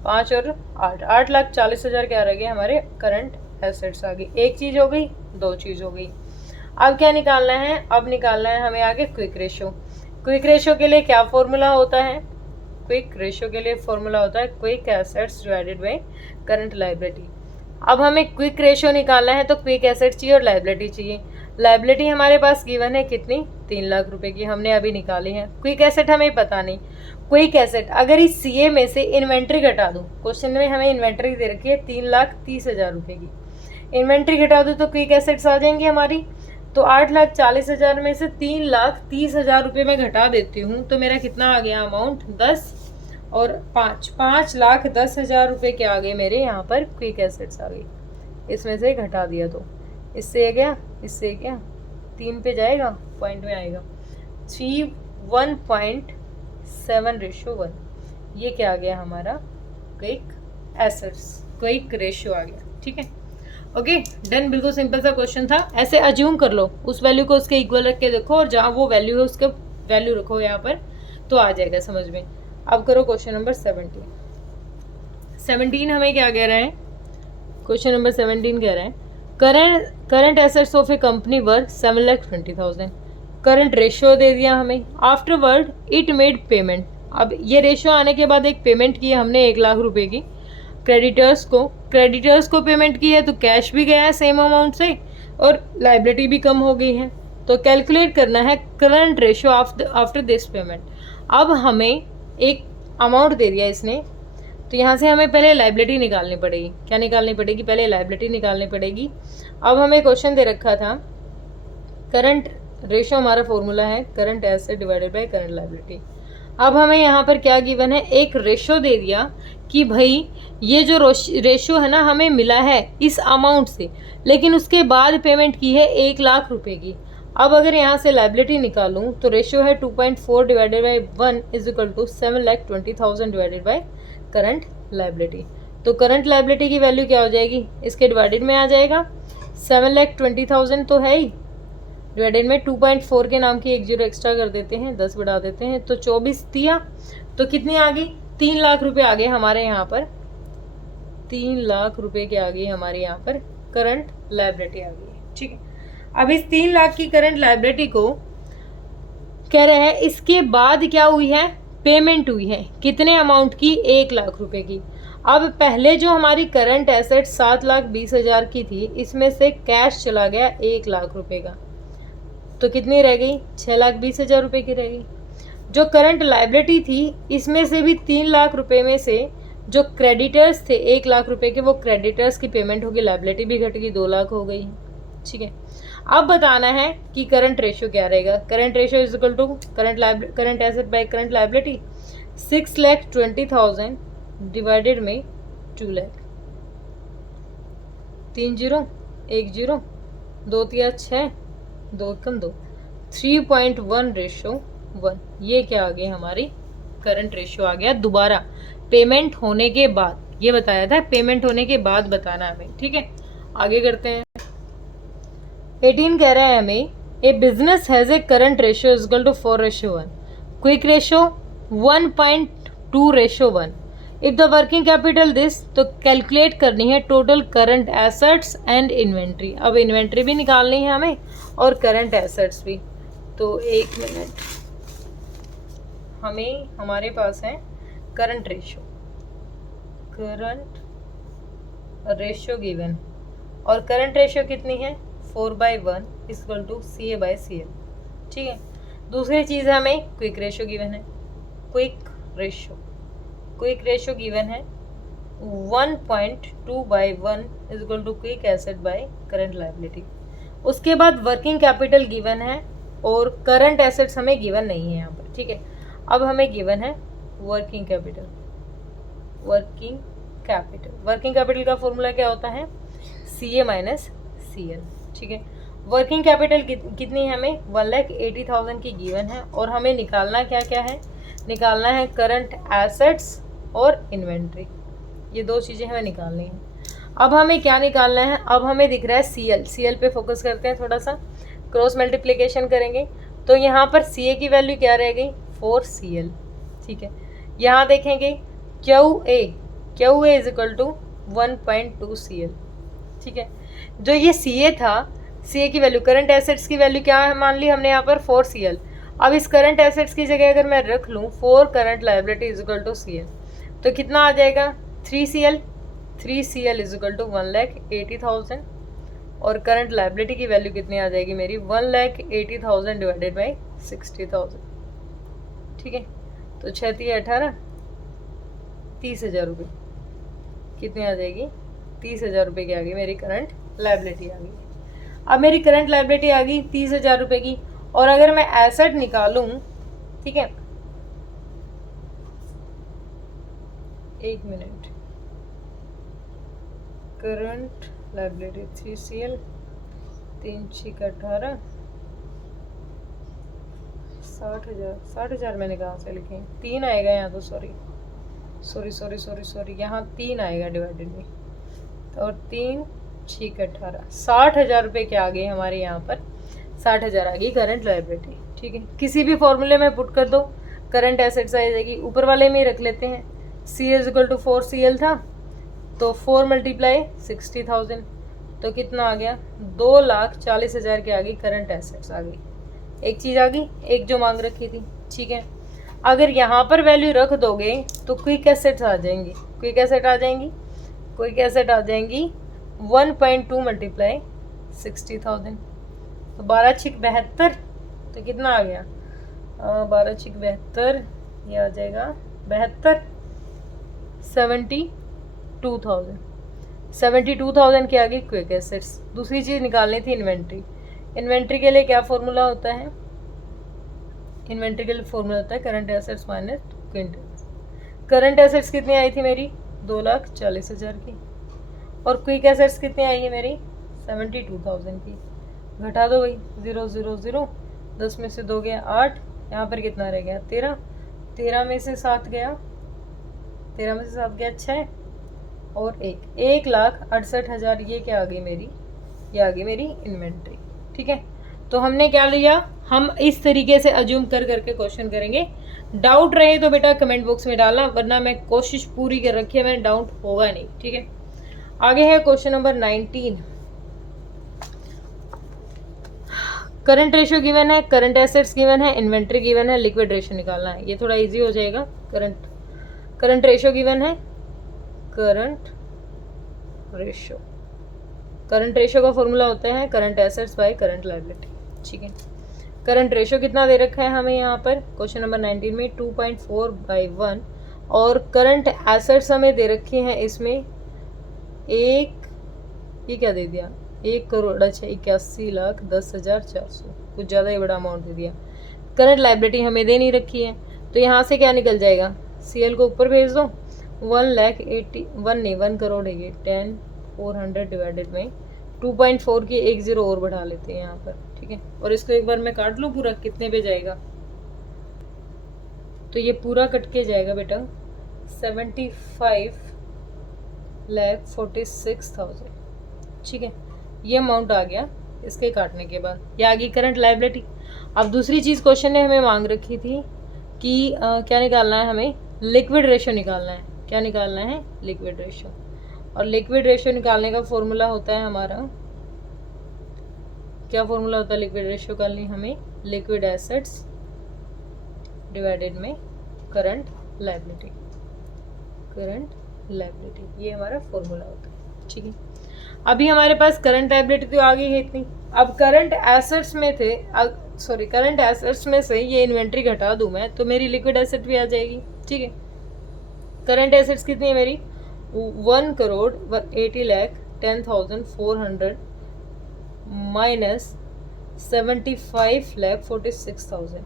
5 और 8, 8,40,000 क्या रह गया, हमारे करंट एसेट्स आ गई। एक चीज़ हो गई, दो चीज़ हो गई। अब क्या निकालना है, अब निकालना है हमें आगे क्विक रेशियो। क्विक रेशियो के लिए क्या फॉर्मूला होता है, क्विक रेशियो के लिए फॉर्मूला होता है quick assets divided by current liability. अब हमें क्विक रेशियो निकालना है तो क्विक एसेट्स चाहिए और लायबिलिटी चाहिए। लायबिलिटी हमारे पास गिवन है कितनी, 3 लाख रुपए की, हमने अभी निकाली है। क्विक एसेट हमें पता नहीं। क्विक एसेट अगर इस CA में से इन्वेंट्री घटा दूँ, क्वेश्चन में हमें इन्वेंट्री दे रखी है 3,30,000 रुपये की, इन्वेंट्री घटा दूँ तो क्विक एसेट्स आ जाएंगी हमारी। तो 8,40,000 में से 3,30,000 रुपये में घटा देती हूँ तो मेरा कितना आ गया अमाउंट, 10 और 5,10,000 रुपये के आ गए मेरे यहाँ पर क्विक एसेट्स आ गई। इसमें से घटा दिया तो इससे गया, इससे गया, 3 पे जाएगा, पॉइंट में आएगा 1.7:1। ये क्या आ गया हमारा क्विक एसेट्स, क्विक रेशियो आ गया। ठीक है, ओके डन। बिल्कुल सिंपल सा क्वेश्चन था। ऐसे अज्यूम कर लो, उस वैल्यू को उसके इक्वल रख के देखो और जहाँ वो वैल्यू है उसका वैल्यू रखो यहाँ पर, तो आ जाएगा समझ में। अब करो क्वेश्चन नंबर 17 हमें क्या कह रहा है, क्वेश्चन नंबर 17 कह रहा है current assets of a company worth 7,20,000। Current ratio दे दिया हमें, आफ्टरवर्ड इट मेड पेमेंट। अब ये रेशियो आने के बाद एक पेमेंट की है हमने 1 लाख रुपए की क्रेडिटर्स को पेमेंट की है, तो कैश भी गया है सेम अमाउंट से और लायबिलिटी भी कम हो गई है। तो कैलकुलेट करना है current ratio after this payment. अब हमें एक अमाउंट दे दिया इसने, तो यहाँ से हमें पहले लायबिलिटी निकालनी पड़ेगी। क्या निकालनी पड़ेगी, पहले लायबिलिटी निकालनी पड़ेगी। अब हमें क्वेश्चन दे रखा था करंट रेशियो, हमारा फॉर्मूला है current asset divided by current liability. अब हमें यहाँ पर क्या गिवन है, एक रेशियो दे दिया कि भाई ये जो रेशियो है ना हमें मिला है इस अमाउंट से, लेकिन उसके बाद पेमेंट की है 1 लाख रुपए की। अब अगर यहाँ से लायबिलिटी निकालूं तो रेशियो है 2.4 divided by 1 is equal to 7,20,000 divided by current liability. तो करंट लायबिलिटी की वैल्यू क्या हो जाएगी, इसके डिवाइडेड में आ जाएगा, 7,20,000 तो है ही, डिवाइडेड में 2.4 के नाम की एक जीरो एक्स्ट्रा कर देते हैं, 10 बढ़ा देते हैं, तो 24 दिया, तो कितनी आ गई, 3 लाख रुपए आ गए हमारे यहाँ पर, 3 लाख रुपए के आ गई हमारे यहाँ पर करंट लायबिलिटी आ गई है। ठीक है, अब इस 3 लाख की करंट लायबिलिटी को कह रहे हैं इसके बाद क्या हुई है, पेमेंट हुई है। कितने अमाउंट की, 1 लाख रुपए की। अब पहले जो हमारी करंट एसेट 7,20,000 की थी, इसमें से कैश चला गया 1 लाख रुपए का, तो कितनी रह गई, 6,20,000 रुपए की रह गई। जो करंट लायबिलिटी थी, इसमें से भी 3 लाख रुपए में से जो क्रेडिटर्स थे 1 लाख रुपए के, वो क्रेडिटर्स की पेमेंट होगी, लायबिलिटी भी घट गई, 2 लाख हो गई। ठीक है, अब बताना है कि करंट रेशियो क्या रहेगा। Current ratio is equal to current asset by current liability, 6,20,000 divided में 2 लाख, 3 0 1 0 2 3 6 2 कम 2, 3.1:1। ये क्या आ गई, हमारी करंट रेशियो आ गया। दोबारा पेमेंट होने के बाद, ये बताया था पेमेंट होने के बाद बताना हमें। ठीक है, आगे करते हैं। 18 कह रहा है हमें, a business has a current ratio is equal to 4:1, quick ratio 1.2:1। If the working capital this, तो कैलकुलेट करनी है total current assets and inventory. अब इन्वेंट्री भी निकालनी है हमें और करंट एसेट्स भी। तो 1 मिनट, हमारे पास है करंट रेशियो गिवन, और करंट रेशियो कितनी है, 4/1 इक्वल टू CA/CL। ठीक है, दूसरी चीज़ हमें क्विक रेशियो गिवन है। क्विक रेशियो गिवन है 1.2/1 equal to quick asset by current liability. उसके बाद वर्किंग कैपिटल गिवन है और करंट एसेट्स हमें गिवन नहीं है यहाँ पर। ठीक है, अब हमें गिवन है वर्किंग कैपिटल का फॉर्मूला क्या होता है, CA-CL। ठीक है, वर्किंग कैपिटल कितनी है हमें, 1,80,000 की गिवन है, और हमें निकालना क्या क्या है, निकालना है करंट एसेट्स और इन्वेंट्री। ये 2 चीज़ें हमें निकालनी है। अब हमें क्या निकालना है, अब हमें दिख रहा है CL पे फोकस करते हैं थोड़ा सा, क्रॉस मल्टीप्लिकेशन करेंगे तो यहाँ पर CA की वैल्यू क्या रह गई, 4CL। ठीक है, यहाँ देखेंगे QA is equal to 1.2 CL। ठीक है, जो ये CA था, CA की वैल्यू, करंट एसेट्स की वैल्यू क्या है मान ली हमने यहाँ पर 4CL। अब इस करंट एसेट्स की जगह अगर मैं रख लूँ 4 current liability is equal to CL, तो कितना आ जाएगा, 3CL इज इक्वल टू 1,80,000, और करंट लायबिलिटी की वैल्यू कितनी आ जाएगी मेरी, 1,80,000 डिवाइडेड बाई 60,000। ठीक है, तो 6 3 18, 30,000 रुपये कितनी आ जाएगी, 30,000 रुपये की आ गई मेरी करंट लायबिलिटी आ गई। अब मेरी करंट लायबिलिटी आ गई 30,000 रुपये की, और अगर मैं एसेट निकालूं, ठीक है, 1 मिनट, करंट लायबिलिटी 3CL, 3 6 18, 60,000 मैंने कहाँ से लिखे, 3 आएगा यहाँ तो, सॉरी, यहाँ 3 आएगा डिवाइडेड में, और 3 6 18, 60,000 रुपये के आ गए हमारे यहाँ पर, 60,000 आ गई करंट लायबिलिटी। ठीक है, किसी भी फॉर्मूले में पुट कर दो, करंट एसेट्स आ जाएगी। ऊपर वाले में ही रख लेते हैं, CA is equal to 4CL था, तो 4 × 60,000, तो कितना आ गया, 2,40,000 की आ गई करंट एसेट्स आ गई। एक चीज़ आ गई, एक जो मांग रखी थी। ठीक है, अगर यहाँ पर वैल्यू रख दोगे तो क्विक एसेट्स आ जाएंगी, क्विक एसेट आ जाएंगी 1.2 × 60,000, तो 12 6 72, तो कितना आ गया, 12 6 72, ये आ जाएगा 72, 72,000 की आ गई क्विक एसेट्स। दूसरी चीज़ निकालनी थी इन्वेंट्री के लिए क्या फॉर्मूला होता है, इन्वेंट्री के लिए फॉर्मूला होता है current assets minus quintal. Current assets कितनी आई थी मेरी, 2,40,000 की, और क्विक एसेट्स कितनी आई है मेरी, 72,000 की। घटा दो भाई, 0 0 0, 10 में से 2 गया 8, यहाँ पर कितना रह गया 13, 13 में से 7 गया 6 और 1,68,000, ये क्या आ गई मेरी, ये आ गई मेरी इन्वेंट्री। ठीक है, तो हमने क्या लिया, हम इस तरीके से अज्यूम कर करके क्वेश्चन करेंगे। डाउट रहे तो बेटा कमेंट बॉक्स में डालना, वरना मैं कोशिश पूरी कर रखी है, मैंने डाउट होगा नहीं। ठीक है, आगे है question number 19। Current ratio given है, करंट एसेट्स गिवन है, इन्वेंट्री गिवन है, लिक्विड रेशियो निकालना है। ये थोड़ा इजी हो जाएगा। करंट रेशियो गिवन है, करंट रेशियो का फॉर्मूला होता है current assets bye current liability. ठीक है, करंट रेशियो कितना दे रखा है हमें यहाँ पर क्वेश्चन नंबर 19 में 2.4/1, और करंट एसेट्स हमें दे रखे हैं इसमें ये क्या दे दिया, 1,81,10,400, कुछ ज़्यादा ही बड़ा अमाउंट दे दिया। करंट लायबिलिटी हमें दे नहीं रखी है, तो यहाँ से क्या निकल जाएगा, CL को ऊपर भेज दो, 1 करोड़ है ये, 10,400 डिवाइडेड में 2.4 की 1 0 और बढ़ा लेते हैं यहाँ पर। ठीक है, और इसको एक बार मैं काट लूँ पूरा, कितने पे जाएगा, तो ये पूरा कट के जाएगा बेटा 75,46,000। ठीक है, ये अमाउंट आ गया इसके काटने के बाद। ये आ गई करंट लायबिलिटी। अब दूसरी चीज़ क्वेश्चन ने हमें मांग रखी थी कि क्या निकालना है, हमें लिक्विड रेशियो निकालना है। क्या निकालना है, लिक्विड रेशियो। और लिक्विड रेशियो निकालने का फॉर्मूला होता है हमारा, क्या फॉर्मूला होता है लिक्विड रेशियो का लिए, हमें लिक्विड एसेट्स डिवाइडेड में करंट लायबिलिटी, ये हमारा फॉर्मूला होता है। ठीक है, अभी हमारे पास करंट लायबिलिटी तो आ गई है इतनी। अब करंट एसेट्स में से ये इन्वेंट्री घटा दूं मैं, तो मेरी लिक्विड एसेट भी आ जाएगी। ठीक है, करंट एसेट्स कितनी है मेरी, 1,80,10,400 माइनस 75,46,000।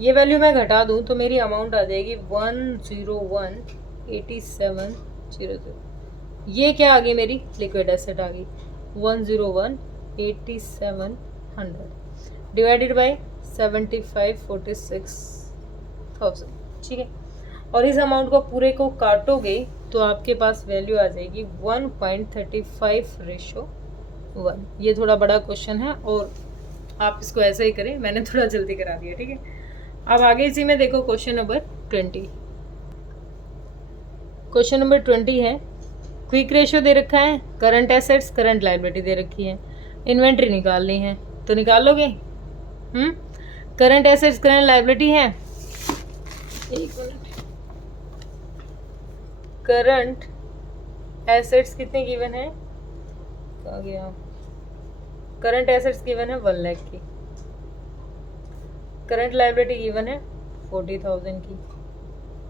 ये वैल्यू मैं घटा दूं तो मेरी अमाउंट आ जाएगी 101,87,00। ये क्या आ गई, मेरी लिक्विड एसेट आ गई 101,87,100 डिवाइडेड बाय 75,46,000। ठीक है, और इस अमाउंट को पूरे को काटोगे तो आपके पास वैल्यू आ जाएगी 1.35/1। ये थोड़ा बड़ा क्वेश्चन है और आप इसको ऐसे ही करें, मैंने थोड़ा जल्दी करा दिया। ठीक है, अब आगे इसी में देखो क्वेश्चन नंबर 20। क्वेश्चन नंबर 20 है, क्विक रेशियो दे रखा है, करंट एसेट्स करंट लायबिलिटी दे रखी है, इन्वेंट्री निकालनी है, तो निकाल लोगे। करंट एसेट्स करंट लायबिलिटी है, एक मिनट, करंट एसेट्स कितने गिवन है, कहाँ गया, करंट एसेट्स गिवन है 1 लाख की, करंट लायबिलिटी गिवन है 40,000 की,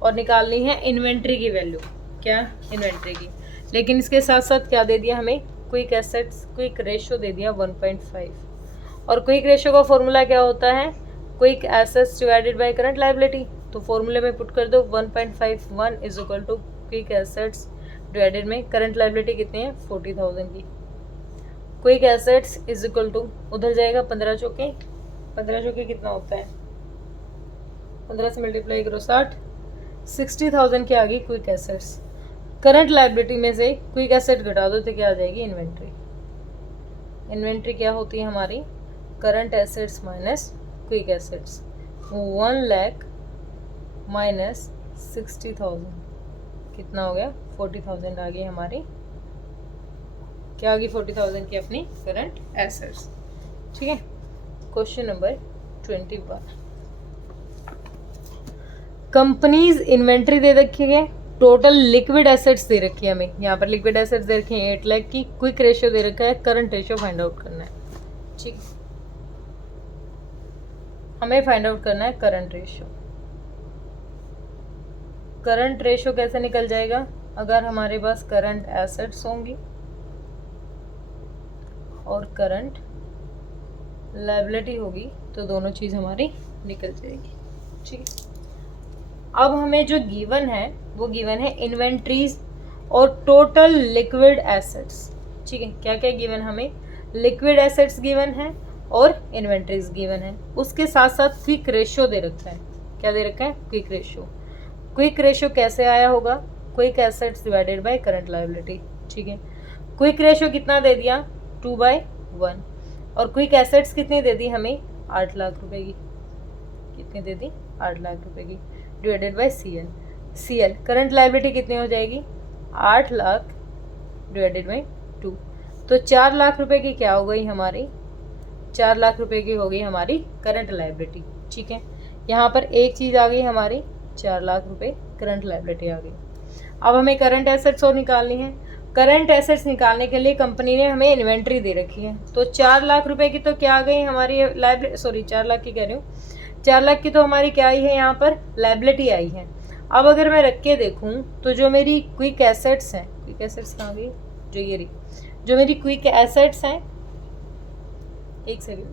और निकालनी है इन्वेंट्री की वैल्यू। क्या, इन्वेंट्री की। लेकिन इसके साथ साथ क्या दे दिया हमें, क्विक रेशियो दे दिया 1.5। और क्विक रेशियो का फॉर्मूला क्या होता है, quick assets divided by current liability. तो फॉर्मूले में पुट कर दो 1.51 is equal to quick assets divided में करंट लायबिलिटी कितनी है 40,000 की। Quick assets is equal to, उधर जाएगा 15 चौके कितना होता है, 15 से मल्टीप्लाई करो 60,000 की आ गई क्विक एसेट्स। करंट लायबिलिटी में से क्विक एसेट घटा दो तो क्या आ जाएगी, इन्वेंट्री क्या होती है हमारी, current assets minus quick assets. 1 lakh minus 60,000 कितना हो गया, 40,000 आ गई हमारी, क्या आ गई 40,000 की अपनी करंट एसेट्स। ठीक है, क्वेश्चन नंबर 21, कंपनीज इन्वेंट्री दे रखी है, टोटल लिक्विड एसेट्स दे रखी है हमें, यहाँ पर लिक्विड एसेट्स दे रखी है 8 लाख की, क्विक रेशियो दे रखा है, करंट रेशियो फाइंड आउट करना है। ठीक, हमें फाइंड आउट करना है करंट रेशियो। करंट रेशियो कैसे निकल जाएगा, अगर हमारे पास करंट एसेट्स होंगी और करंट लायबिलिटी होगी तो दोनों चीज हमारी निकल जाएगी। ठीक है, अब हमें जो गिवन है वो गिवन है इन्वेंट्रीज और टोटल लिक्विड एसेट्स। ठीक है, क्या क्या गिवन हमें, लिक्विड एसेट्स गिवन है और इन्वेंट्रीज गिवन है, उसके साथ साथ क्विक रेशियो दे रखा है। क्या दे रखा है, क्विक रेशियो। क्विक रेशियो कैसे आया होगा, quick assets divided by current liability. ठीक है, क्विक रेशियो कितना दे दिया 2/1, और क्विक एसेट्स कितनी दे दी हमें 8 लाख रुपए की, कितनी दे दी 8 लाख रुपए की, divided by CL current liability कितनी हो जाएगी 8 लाख डिवाइडेड बाय 2, तो 4 लाख रुपए की क्या हो गई हमारी, 4 लाख रुपए की हो गई हमारी करंट लायबिलिटी। ठीक है, यहाँ पर एक चीज़ आ गई हमारी 4 लाख रुपए करंट लायबिलिटी आ गई। अब हमें करंट एसेट्स और निकालनी है। करंट एसेट्स निकालने के लिए कंपनी ने हमें इन्वेंट्री दे रखी है, तो 4 लाख रुपए की तो क्या आ गई हमारी लायबिलिटी, सॉरी 4 लाख की कह रही हूँ, 4 लाख की तो हमारी क्या आई है यहाँ पर लायबिलिटी आई है। अब अगर मैं रख के देखूँ तो जो मेरी क्विक एसेट्स हैं, क्विक एसेट्स कहाँ गई, जो ये रही, जो मेरी क्विक एसेट्स हैं, एक सेकेंड,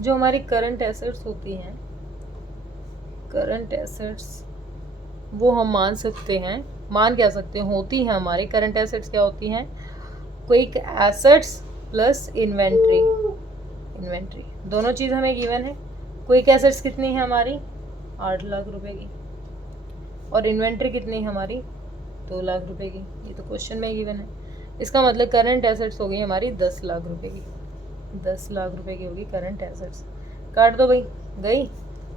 जो हमारी करंट एसेट्स होती हैं, करंट एसेट्स वो हम मान सकते हैं, मान क्या सकते हैं, होती हैं हमारी करंट एसेट्स क्या होती हैं, quick assets plus inventory. Inventory दोनों चीज़ हमें गिवन है। क्विक एसेट्स कितनी है हमारी 8 लाख रुपए की, और इन्वेंट्री कितनी है हमारी 2 लाख रुपए की, ये तो क्वेश्चन में गिवन है। इसका मतलब करंट एसेट्स हो गई हमारी 10 लाख रुपए की, 10 लाख रुपए की होगी करंट एसेट्स। काट दो भाई, गई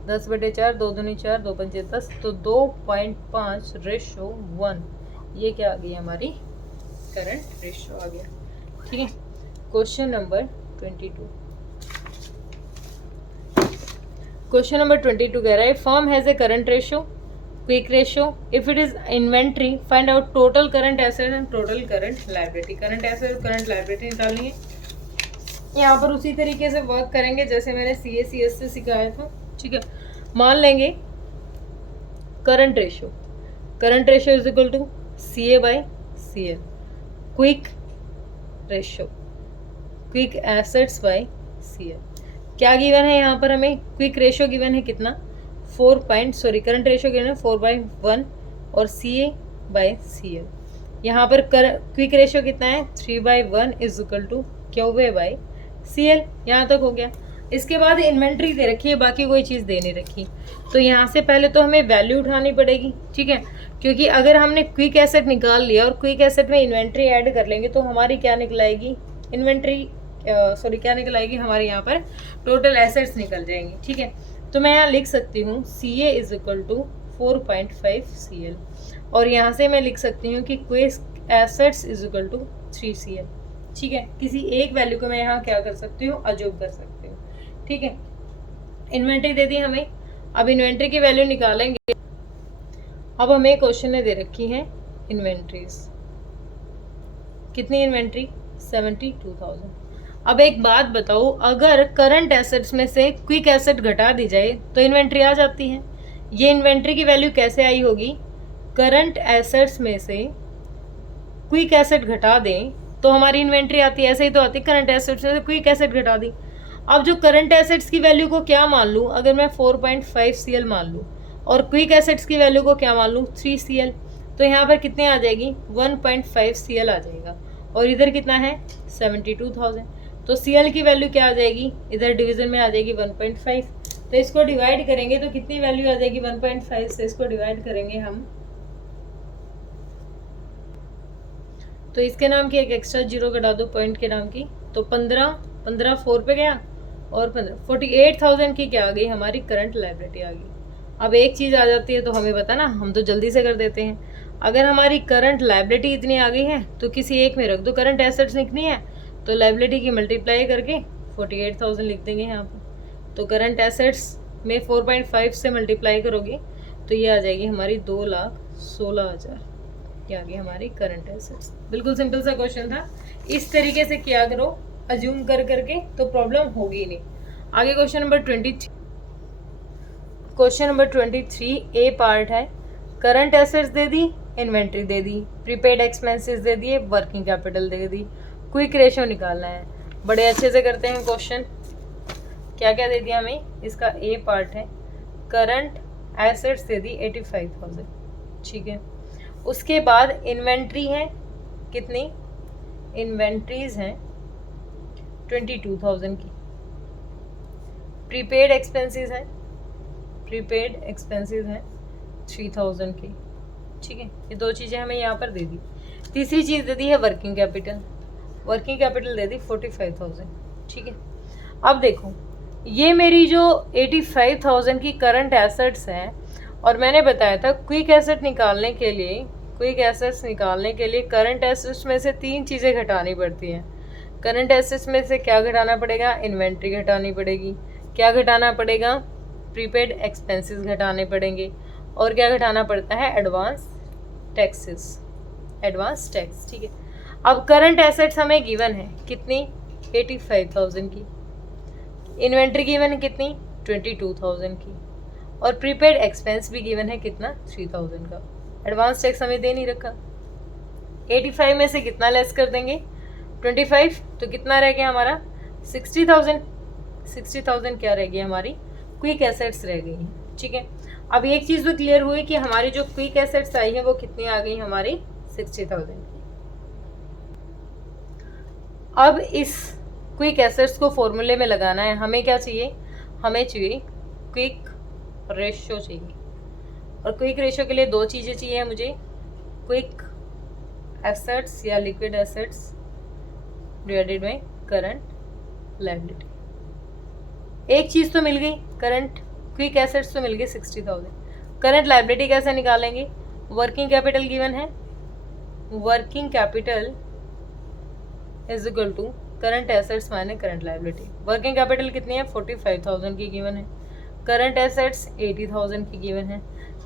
10/4, 2 दूनी 4, 2 पंचे 10, तो 2.5:1, ये क्या आ गई हमारी करंट रेशियो आ गया। ठीक है, क्वेश्चन नंबर 22। क्वेश्चन नंबर 22 कह रहा है firm has a current ratio, quick ratio, if it is inventory find out total current asset and total current liability. Current asset और करंट लायबिलिटी निकालनी है। यहाँ पर उसी तरीके से वर्क करेंगे जैसे मैंने CACS से सिखाया था। ठीक है, मान लेंगे current ratio, current ratio is equal to CA/CL, quick ratio, quick assets by CL। क्या गिवन है यहाँ पर हमें, क्विक रेशियो गिवन है कितना, करंट रेशियो गिवन है 4/1 और CA/CL। यहाँ पर क्विक रेशियो कितना है 3/1 इज इक्वल टू QA/CL। यहाँ तक हो गया। इसके बाद इन्वेंट्री दे रखी है, बाकी कोई चीज़ दे नहीं रखी, तो यहाँ से पहले तो हमें वैल्यू उठानी पड़ेगी। ठीक है, क्योंकि अगर हमने क्विक एसेट निकाल लिया और क्विक एसेट में इन्वेंट्री ऐड कर लेंगे तो हमारी क्या निकलाएगी, क्या निकलाएगी हमारे यहाँ पर टोटल एसेट्स निकल जाएंगी। ठीक है, तो मैं यहाँ लिख सकती हूँ CA is equal to 4.5 CL, और यहाँ से मैं लिख सकती हूँ कि quick assets is equal to 3 CL। ठीक है, किसी एक वैल्यू को मैं यहाँ क्या कर सकती हूँ, अज्यूम कर सकती हूँ। ठीक है, इन्वेंट्री दे दी हमें, अब इन्वेंट्री की वैल्यू निकालेंगे। अब हमें क्वेश्चन में दे रखी है इन्वेंट्रीज, कितनी इन्वेंट्री 72,000। अब एक बात बताओ, अगर करंट एसेट्स में से क्विक एसेट घटा दी जाए तो इन्वेंट्री आ जाती है। ये इन्वेंट्री की वैल्यू कैसे आई होगी, करंट एसेट्स में से क्विक एसेट घटा दें तो हमारी इन्वेंट्री आती है, ऐसे ही तो आती है, करंट एसेट्स में से क्विक एसेट घटा दी। अब जो करंट एसेट्स की वैल्यू को क्या मान लूँ, अगर मैं 4.5 CL मान लूँ और क्विक एसेट्स की वैल्यू को क्या मान लूँ 3 CL, तो यहाँ पर कितने आ जाएगी 1.5 CL आ जाएगा, और इधर कितना है 72,000, तो CL की वैल्यू क्या आ जाएगी, इधर डिवीजन में आ जाएगी 1.5, तो इसको डिवाइड करेंगे तो कितनी वैल्यू आ जाएगी 1.5 से इसको डिवाइड करेंगे हम, तो इसके नाम की एक एक्स्ट्रा जीरो घटा दो पॉइंट के नाम की, तो 15 4 पे गया, और 48,000 की क्या आ गई हमारी करंट लायबिलिटी आ गई। अब एक चीज़ आ जाती है तो हमें पता ना, हम तो जल्दी से कर देते हैं। अगर हमारी करंट लायबिलिटी इतनी आ गई है तो किसी एक में रख दो, करंट एसेट्स लिखनी है तो लायबिलिटी की मल्टीप्लाई करके 48,000 लिख देंगे यहाँ पर। तो करंट एसेट्स में 4.5 से मल्टीप्लाई करोगे तो ये आ जाएगी हमारी 2,16,000, ये आ गई हमारी करंट एसेट्स। बिल्कुल सिंपल सा क्वेश्चन था, इस तरीके से किया करो अज्यूम कर करके, तो प्रॉब्लम होगी नहीं। आगे क्वेश्चन नंबर 23, क्वेश्चन नंबर 23 ए पार्ट है। करंट एसेट्स दे दी, इन्वेंट्री दे दी, प्रीपेड एक्सपेंसेस दे दिए, वर्किंग कैपिटल दे दी, क्विक रेशियो निकालना है। बड़े अच्छे से करते हैं क्वेश्चन। क्या क्या दे दिया हमें, इसका ए पार्ट है करंट एसेट्स दे दी 85,000। ठीक है, उसके बाद इन्वेंट्री है कितनी, इन्वेंट्रीज हैं 22,000 की, प्रीपेड एक्सपेंसेस हैं, प्रीपेड एक्सपेंसेस हैं 3,000 की। ठीक है, ये दो चीज़ें हमें यहाँ पर दे दी। तीसरी चीज़ दे दी है वर्किंग कैपिटल, वर्किंग कैपिटल दे दी 45,000। ठीक है, अब देखो ये मेरी जो 85,000 की करंट एसेट्स हैं, और मैंने बताया था क्विक एसेट निकालने के लिए, क्विक एसेट्स निकालने के लिए करंट एसेट्स में से 3 चीज़ें घटानी पड़ती हैं। करंट एसेट्स में से क्या घटाना पड़ेगा, इन्वेंट्री घटानी पड़ेगी, क्या घटाना पड़ेगा, प्रीपेड एक्सपेंसेस घटाने पड़ेंगे, और क्या घटाना पड़ता है, एडवांस टैक्सेस, एडवांस टैक्स। ठीक है, अब करंट एसेट्स हमें गिवन है कितनी, 85,000 की, इन्वेंट्री गिवन है कितनी, 22,000 की, और प्रीपेड एक्सपेंस भी गिवन है कितना, 3,000 का। एडवांस टैक्स हमें दे नहीं रखा। 85 में से कितना लेस कर देंगे, 25, तो कितना रह गया हमारा, 60,000। 60,000 क्या रह गई हमारी, क्विक एसेट्स रह गई हैं। ठीक है, अब एक चीज़ तो क्लियर हुई कि हमारी जो क्विक एसेट्स आई है वो कितनी आ गई हमारी, 60,000 की। अब इस क्विक एसेट्स को फॉर्मूले में लगाना है, हमें क्या चाहिए, हमें चाहिए क्विक रेशियो चाहिए, और क्विक रेशियो के लिए दो चीज़ें चाहिए मुझे, क्विक एसेट्स या liquid assets divided by current liability. एक चीज़ तो मिल गई, करंट क्विक एसेट्स तो मिल गई 60,000। करंट लायबिलिटी कैसे निकालेंगे, वर्किंग कैपिटल गिवन है, working capital is equal to current assets minus current liability. Working capital कितनी है, 45,000 की गिवन है, करंट एसेट्स 80,000 की गिवन है,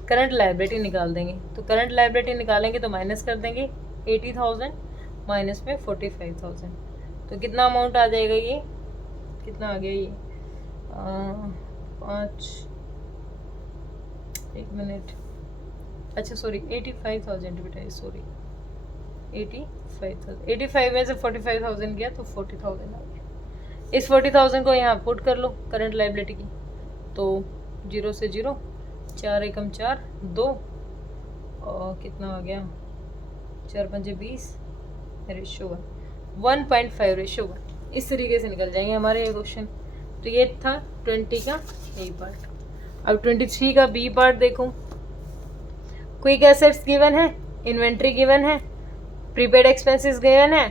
करंट लायबिलिटी निकाल देंगे, तो करंट लायबिलिटी निकालेंगे तो माइनस कर देंगे 80,000 माइनस में 45,000, तो कितना अमाउंट आ जाएगा, ये कितना आ गया, ये 1 मिनट, अच्छा सॉरी 85,000 बेटा, सॉरी 85,000 में से 45,000 गया तो 40,000 आ गया। इस 40,000 को यहाँ पुट कर लो करंट लायबिलिटी की, तो 0 से 0, 4 एकम 4, 2, और कितना आ गया, 4 पंजे 20, रेशो 1.5 रेशो 1। इस तरीके से निकल जाएंगे हमारे ये क्वेश्चन। तो ये था 20 का ए पार्ट। अब 23 का बी पार्ट देखो, क्विक एसेट्स गिवन है, इन्वेंट्री गिवन है, प्रीपेड एक्सपेंसेस गिवन है,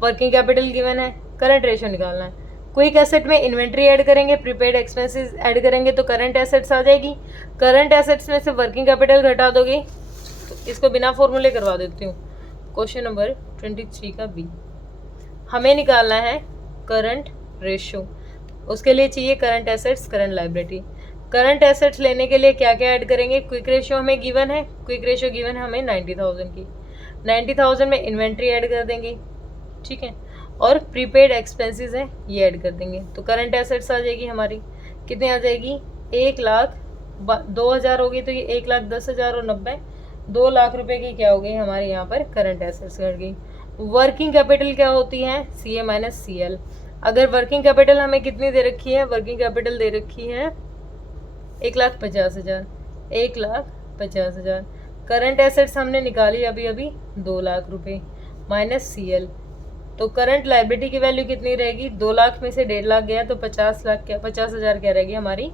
वर्किंग कैपिटल गिवन है, करंट रेशियो निकालना है। क्विक एसेट में इन्वेंट्री ऐड करेंगे, प्रीपेड एक्सपेंसेस ऐड करेंगे तो करंट एसेट्स आ जाएगी। करंट एसेट्स में से वर्किंग कैपिटल घटा दोगे, तो इसको बिना फॉर्मूले करवा देती हूँ। क्वेश्चन नंबर 23 का बी, हमें निकालना है करंट रेशियो, उसके लिए चाहिए current assets current liability. Current assets लेने के लिए क्या क्या ऐड करेंगे, क्विक रेशियो हमें गिवन है, क्विक रेशियो गिवन है हमें 90,000 की, 90,000 में इन्वेंट्री ऐड कर देंगे, ठीक है, और प्रीपेड एक्सपेंसेस है ये ऐड कर देंगे, तो करंट एसेट्स आ जाएगी हमारी, कितनी आ जाएगी, 1,02,000 होगी, तो ये 1,10,000 और 90, 2 लाख रुपए की क्या हो गई हमारे यहाँ पर करंट एसेट्स घट गई। वर्किंग कैपिटल क्या होती है, सी ए माइनस सी एल। अगर वर्किंग कैपिटल हमें कितनी दे रखी है, वर्किंग कैपिटल दे रखी है 1,50,000, 1,50,000। करंट एसेट्स हमने निकाली अभी अभी 2 लाख रुपए माइनस सी एल, तो करंट लायबिलिटी की वैल्यू कितनी रहेगी, 2 लाख में से 1.5 लाख गया तो 50,000 क्या रहेगी हमारी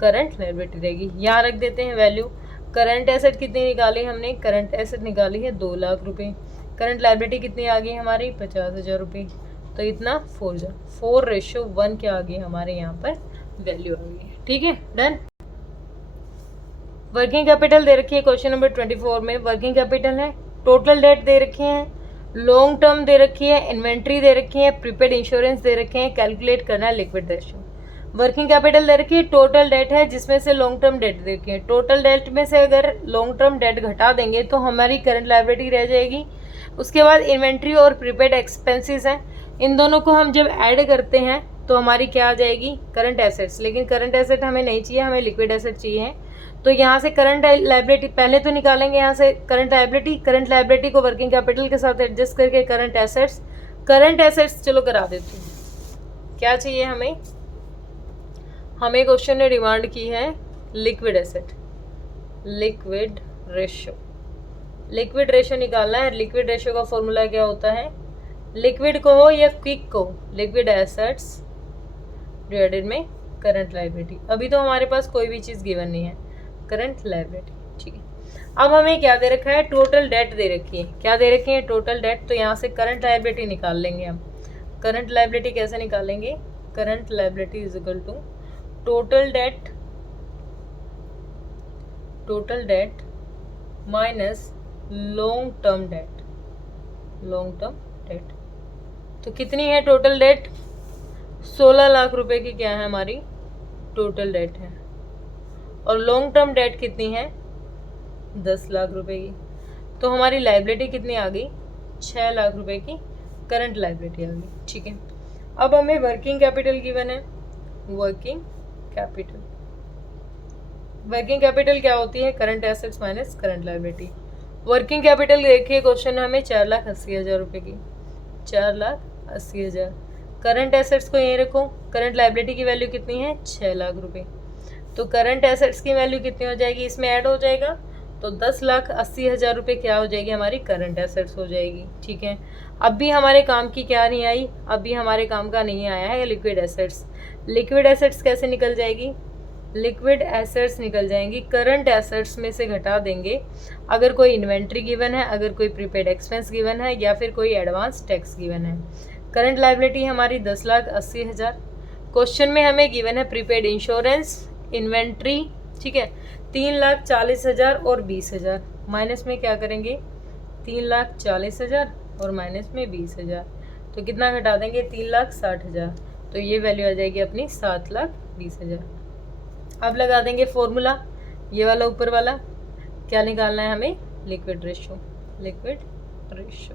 करंट लायबिलिटी रहेगी। यहाँ रख देते हैं वैल्यू। करंट एसेट कितनी निकाली हमने, करंट एसेट निकाली है 2 लाख रुपए, करंट लायबिलिटी कितनी आ गई हमारी 50,000 रुपये, तो इतना 4:1 क्या आ गई हमारे यहाँ पर वैल्यू आ गई है। ठीक है, डन। वर्किंग कैपिटल दे रखी है क्वेश्चन नंबर 24 में, वर्किंग कैपिटल है, टोटल डेट दे रखे हैं, लॉन्ग टर्म दे रखी है, इन्वेंट्री दे रखी है, प्रीपेड इंश्योरेंस दे रखे हैं, कैलकुलेट करना है लिक्विड रेशियो। वर्किंग कैपिटल दे रखी है, टोटल डेट है जिसमें से लॉन्ग टर्म डेट दे रखी है, टोटल डेट में से अगर लॉन्ग टर्म डेट घटा देंगे तो हमारी करंट लायबिलिटी रह जाएगी। उसके बाद इन्वेंट्री और प्रीपेड एक्सपेंसेस हैं, इन दोनों को हम जब ऐड करते हैं तो हमारी क्या आ जाएगी करंट एसेट्स, लेकिन करंट एसेट हमें नहीं चाहिए, हमें लिक्विड एसेट चाहिए। तो यहाँ से करंट लायबिलिटी पहले तो निकालेंगे, यहाँ से करंट लायबिलिटी को वर्किंग कैपिटल के साथ एडजस्ट करके करंट एसेट्स चलो करा देती हूँ। क्या चाहिए हमें, क्वेश्चन ने डिमांड की है लिक्विड एसेट, लिक्विड रेशियो निकालना है। लिक्विड रेशियो का फॉर्मूला क्या होता है, लिक्विड को हो या क्विक को, लिक्विड एसेट्स डिवाइडेड में करंट लायबिलिटी। अभी तो हमारे पास कोई भी चीज़ गिवन नहीं है, करंट लायबिलिटी, ठीक है। अब हमें क्या दे रखा है, टोटल डेट दे रखी है, क्या दे रखी है टोटल डेट, तो यहाँ से करंट लायबिलिटी निकाल लेंगे हम। करंट लायबिलिटी कैसे निकालेंगे, current liability is equal to total debt minus long term debt, तो कितनी है टोटल डेट? 16 लाख रुपए की क्या है हमारी टोटल डेट है। और लॉन्ग टर्म डेट कितनी है? 10 लाख रुपए की। तो हमारी लाइबिलिटी कितनी आ गई? 6 लाख रुपए की करंट लाइबिलिटी आ गई। ठीक है, अब हमें वर्किंग कैपिटल गिवन है। वर्किंग कैपिटल, वर्किंग कैपिटल क्या होती है? Current assets minus current liability. Working capital देखिए क्वेश्चन हमें 4,80,000 रुपए की, 4,80,000। करंट एसेट्स को यहीं रखो, करंट लाइबिलिटी की वैल्यू कितनी है? 6 लाख रुपए। तो करंट एसेट्स की वैल्यू कितनी हो जाएगी? इसमें ऐड हो जाएगा, तो 10,80,000 रुपए क्या हो जाएगी? हमारी करंट एसेट्स हो जाएगी। ठीक है, अब भी हमारे काम की क्या नहीं आई? अभी हमारे काम का नहीं आया है लिक्विड एसेट्स। लिक्विड एसेट्स कैसे निकल जाएगी? लिक्विड एसेट्स निकल जाएंगी करंट एसेट्स में से घटा देंगे अगर कोई इन्वेंट्री गिवन है, अगर कोई प्रीपेड एक्सपेंस गिवन है, या फिर कोई एडवांस टैक्स गिवन है। करंट लाइबिलिटी हमारी 10,80,000। क्वेश्चन में हमें गिवन है प्रीपेड इंश्योरेंस, इन्वेंट्री, ठीक है, 3,40,000 और 20,000। माइनस में क्या करेंगे? 3,40,000 और माइनस में 20,000, तो कितना घटा देंगे? 3,60,000। तो ये वैल्यू आ जाएगी अपनी 7,20,000। अब लगा देंगे फॉर्मूला, ये वाला ऊपर वाला, क्या निकालना है हमें? Liquid ratio. लिक्विड रेशो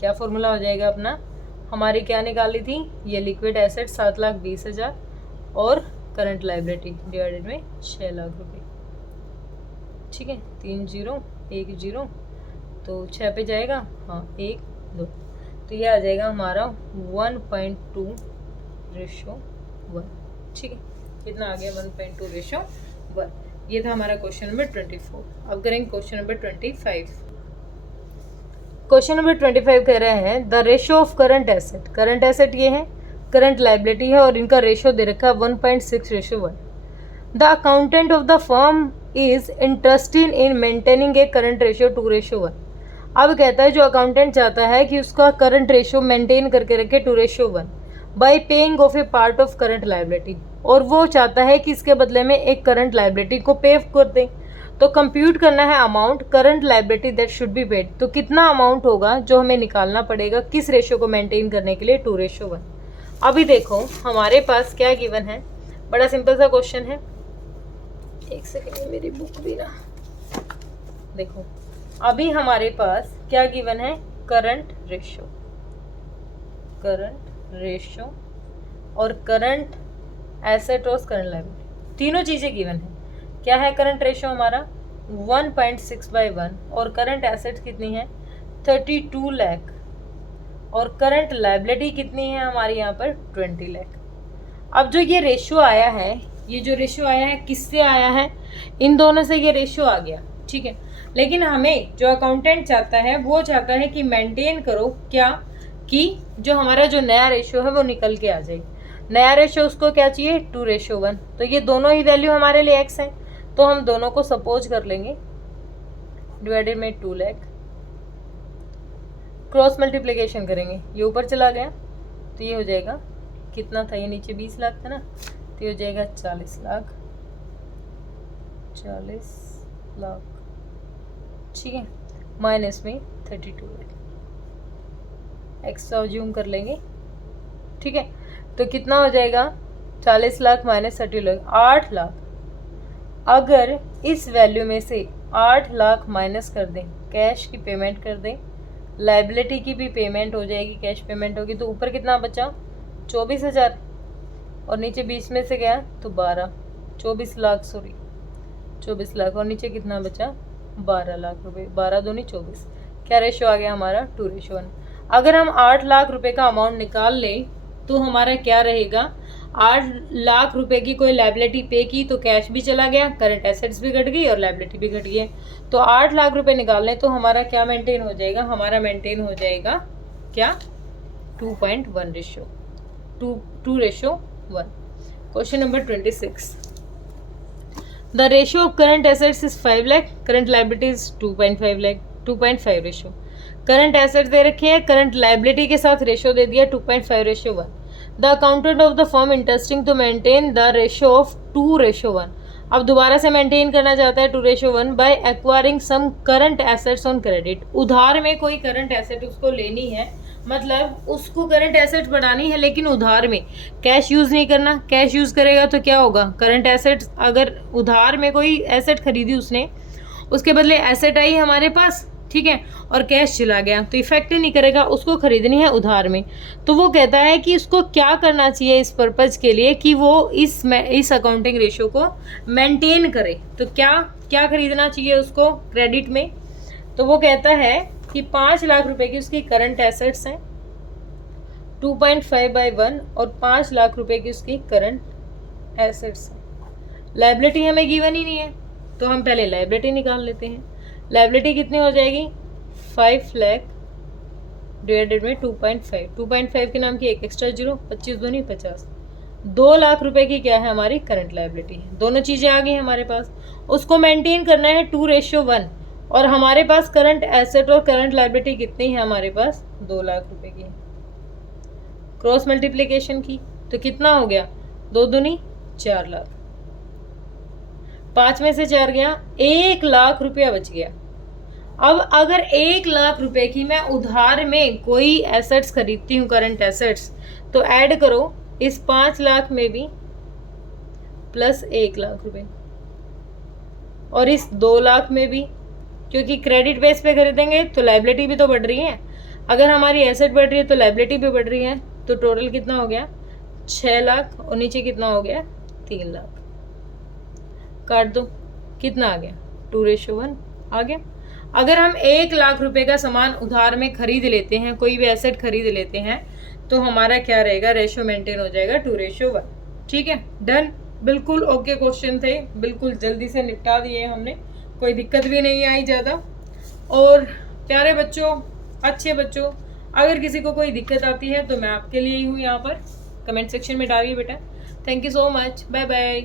क्या फॉर्मूला हो जाएगा अपना? हमारी क्या निकाली थी? ये लिक्विड एसेट 7,20,000 और करंट लाइबिलिटी डिवाइडेड में 6 लाख रुपए। ठीक है, 3 0 1 0, तो 6 पे जाएगा, हाँ 1 2, तो ये आ जाएगा हमारा 1.2:1। ठीक है, कितना आ गया? 1.2:1। ये था हमारा क्वेश्चन नंबर 24। अब करेंगे क्वेश्चन नंबर 25। क्वेश्चन नंबर 25 कह रहे हैं the ratio of current asset. Current asset ये है, करंट लाइबिलिटी है, और इनका रेशियो दे रखा है 1.6:1। The accountant of the firm is interested in maintaining A current ratio 2:1। अब कहता है जो अकाउंटेंट चाहता है कि उसका करंट रेशियो मेंटेन करके रखे 2:1 bye paying off A part of current liability, और वो चाहता है कि इसके बदले में एक करंट लाइबिलिटी को पे कर दे। तो कंप्यूट करना है amount current liability that should be paid. तो कितना अमाउंट होगा जो हमें निकालना पड़ेगा किस रेशियो को मेंटेन करने के लिए? 2:1। अभी देखो हमारे पास क्या गिवन है, बड़ा सिंपल सा क्वेश्चन है। एक सेकेंड, मेरी बुक भी ना, देखो अभी हमारे पास क्या गिवन है? करंट रेशियो, करंट रेशियो और करंट एसेट और करंट लायबिलिटी, तीनों चीजें गिवन है। क्या है करंट रेशियो हमारा? 1.6/1, और करंट एसेट्स कितनी है? 32 लाख, और करंट लायबिलिटी कितनी है हमारी यहाँ पर? 20 लाख। अब जो ये रेशियो आया है, ये जो रेशियो आया है किससे आया है? इन दोनों से ये रेशियो आ गया। ठीक है, लेकिन हमें जो अकाउंटेंट चाहता है वो चाहता है कि मेंटेन करो क्या, कि जो हमारा जो नया रेशियो है वो निकल के आ जाए। नया रेशियो उसको क्या चाहिए? 2:1। तो ये दोनों ही वैल्यू हमारे लिए x है, तो हम दोनों को सपोज कर लेंगे डिवाइडेड में 2 लाख, क्रॉस मल्टीप्लिकेशन करेंगे, ये ऊपर चला गया तो ये हो जाएगा, कितना था ये? नीचे 20 लाख था ना, तो ये हो जाएगा 40 लाख, 40 लाख। ठीक है, माइनस में 32 लाख, एक्स्ट्रा ज्यूम कर लेंगे। ठीक है, तो कितना हो जाएगा? 40 लाख माइनस 30 लाख, 8 लाख। अगर इस वैल्यू में से 8 लाख माइनस कर दें, कैश की पेमेंट कर दें, लाइबिलिटी की भी पेमेंट हो जाएगी, कैश पेमेंट होगी, तो ऊपर कितना बचा? 24,000, और नीचे 20 में से गया तो 24 लाख, सॉरी 24 लाख, और नीचे कितना बचा? 12 लाख रुपए। 12 दूनी 24, क्या रेशियो आ गया हमारा? 2:1। अगर हम 8 लाख रुपए का अमाउंट निकाल लें तो हमारा क्या रहेगा? 8 लाख रुपए की कोई लाइबिलिटी पे की तो कैश भी चला गया, करंट एसेट्स भी घट गई और लाइबिलिटी भी घट गई। तो 8 लाख रुपए निकाल लें तो हमारा क्या मेंटेन हो जाएगा? हमारा मेंटेन हो जाएगा क्या? 2.1 ratio, 2:1। Question number 26। The ratio of current assets is 5 lakh, current liability is 2.5 lakh, 2.5 ratio. Current assets दे रखे हैं, करंट लाइबिलिटी के साथ रेशियो दे दिया 2.5:1। The accountant of the firm interesting to maintain the ratio of 2:1। अब दोबारा से मेंटेन करना चाहता है 2:1 by acquiring some current assets on credit. उधार में कोई करंट एसेट उसको लेनी है, मतलब उसको करंट एसेट बढ़ानी है लेकिन उधार में, कैश यूज नहीं करना। कैश यूज करेगा तो क्या होगा, करंट एसेट, अगर उधार में कोई एसेट खरीदी उसने, उसके बदले एसेट आई हमारे पास, ठीक है, और कैश चला गया तो इफेक्ट ही नहीं करेगा, उसको खरीदनी है उधार में। तो वो कहता है कि उसको क्या करना चाहिए इस पर्पज के लिए कि वो इस अकाउंटिंग रेशियो को मेंटेन करे। तो क्या क्या खरीदना चाहिए उसको क्रेडिट में। तो वो कहता है कि 5 लाख रुपए की उसकी करंट एसेट्स हैं 2.5/1 और 5 लाख रुपए की उसकी करंट एसेट्स हैं। लायबिलिटी हमें गिवन ही नहीं है तो हम पहले लायबिलिटी निकाल लेते हैं। लायबिलिटी कितनी हो जाएगी, 5 लाख डिवाइडेड में 2.5, 2.5 के नाम की एक एक्स्ट्रा जीरो, 25 दूनी 50, 2 लाख रुपए की क्या है हमारी करंट लायबिलिटी है। दोनों चीजें आ गई हमारे पास, उसको मेंटेन करना है 2:1 और हमारे पास करंट एसेट और करंट लायबिलिटी कितनी है हमारे पास, 2 लाख रुपए की। क्रॉस मल्टीप्लीकेशन की तो कितना हो गया, 2 दूनी 4 लाख, 5 में से 4 गया, 1 लाख रुपया बच गया। अब अगर 1 लाख रुपए की मैं उधार में कोई एसेट्स खरीदती हूँ, करंट एसेट्स, तो ऐड करो इस 5 लाख में भी प्लस 1 लाख रुपए और इस 2 लाख में भी, क्योंकि क्रेडिट बेस पे खरीदेंगे तो लायबिलिटी भी तो बढ़ रही है, अगर हमारी एसेट बढ़ रही है तो लायबिलिटी भी बढ़ रही है। तो टोटल कितना हो गया, 6 लाख और नीचे कितना हो गया, 3 लाख। काट दो, कितना आ गया, 2:1 आ गया। अगर हम 1 लाख रुपए का सामान उधार में खरीद लेते हैं, कोई भी एसेट खरीद लेते हैं, तो हमारा क्या रहेगा, रेशियो मेंटेन हो जाएगा 2:1। ठीक है, डन, बिल्कुल ओके क्वेश्चन थे, बिल्कुल जल्दी से निपटा दिए हमने, कोई दिक्कत भी नहीं आई ज़्यादा। और प्यारे बच्चों, अच्छे बच्चों, अगर किसी को कोई दिक्कत आती है तो मैं आपके लिए ही हूँ यहाँ पर, कमेंट सेक्शन में डालिए बेटा। Thank you so much, bye bye.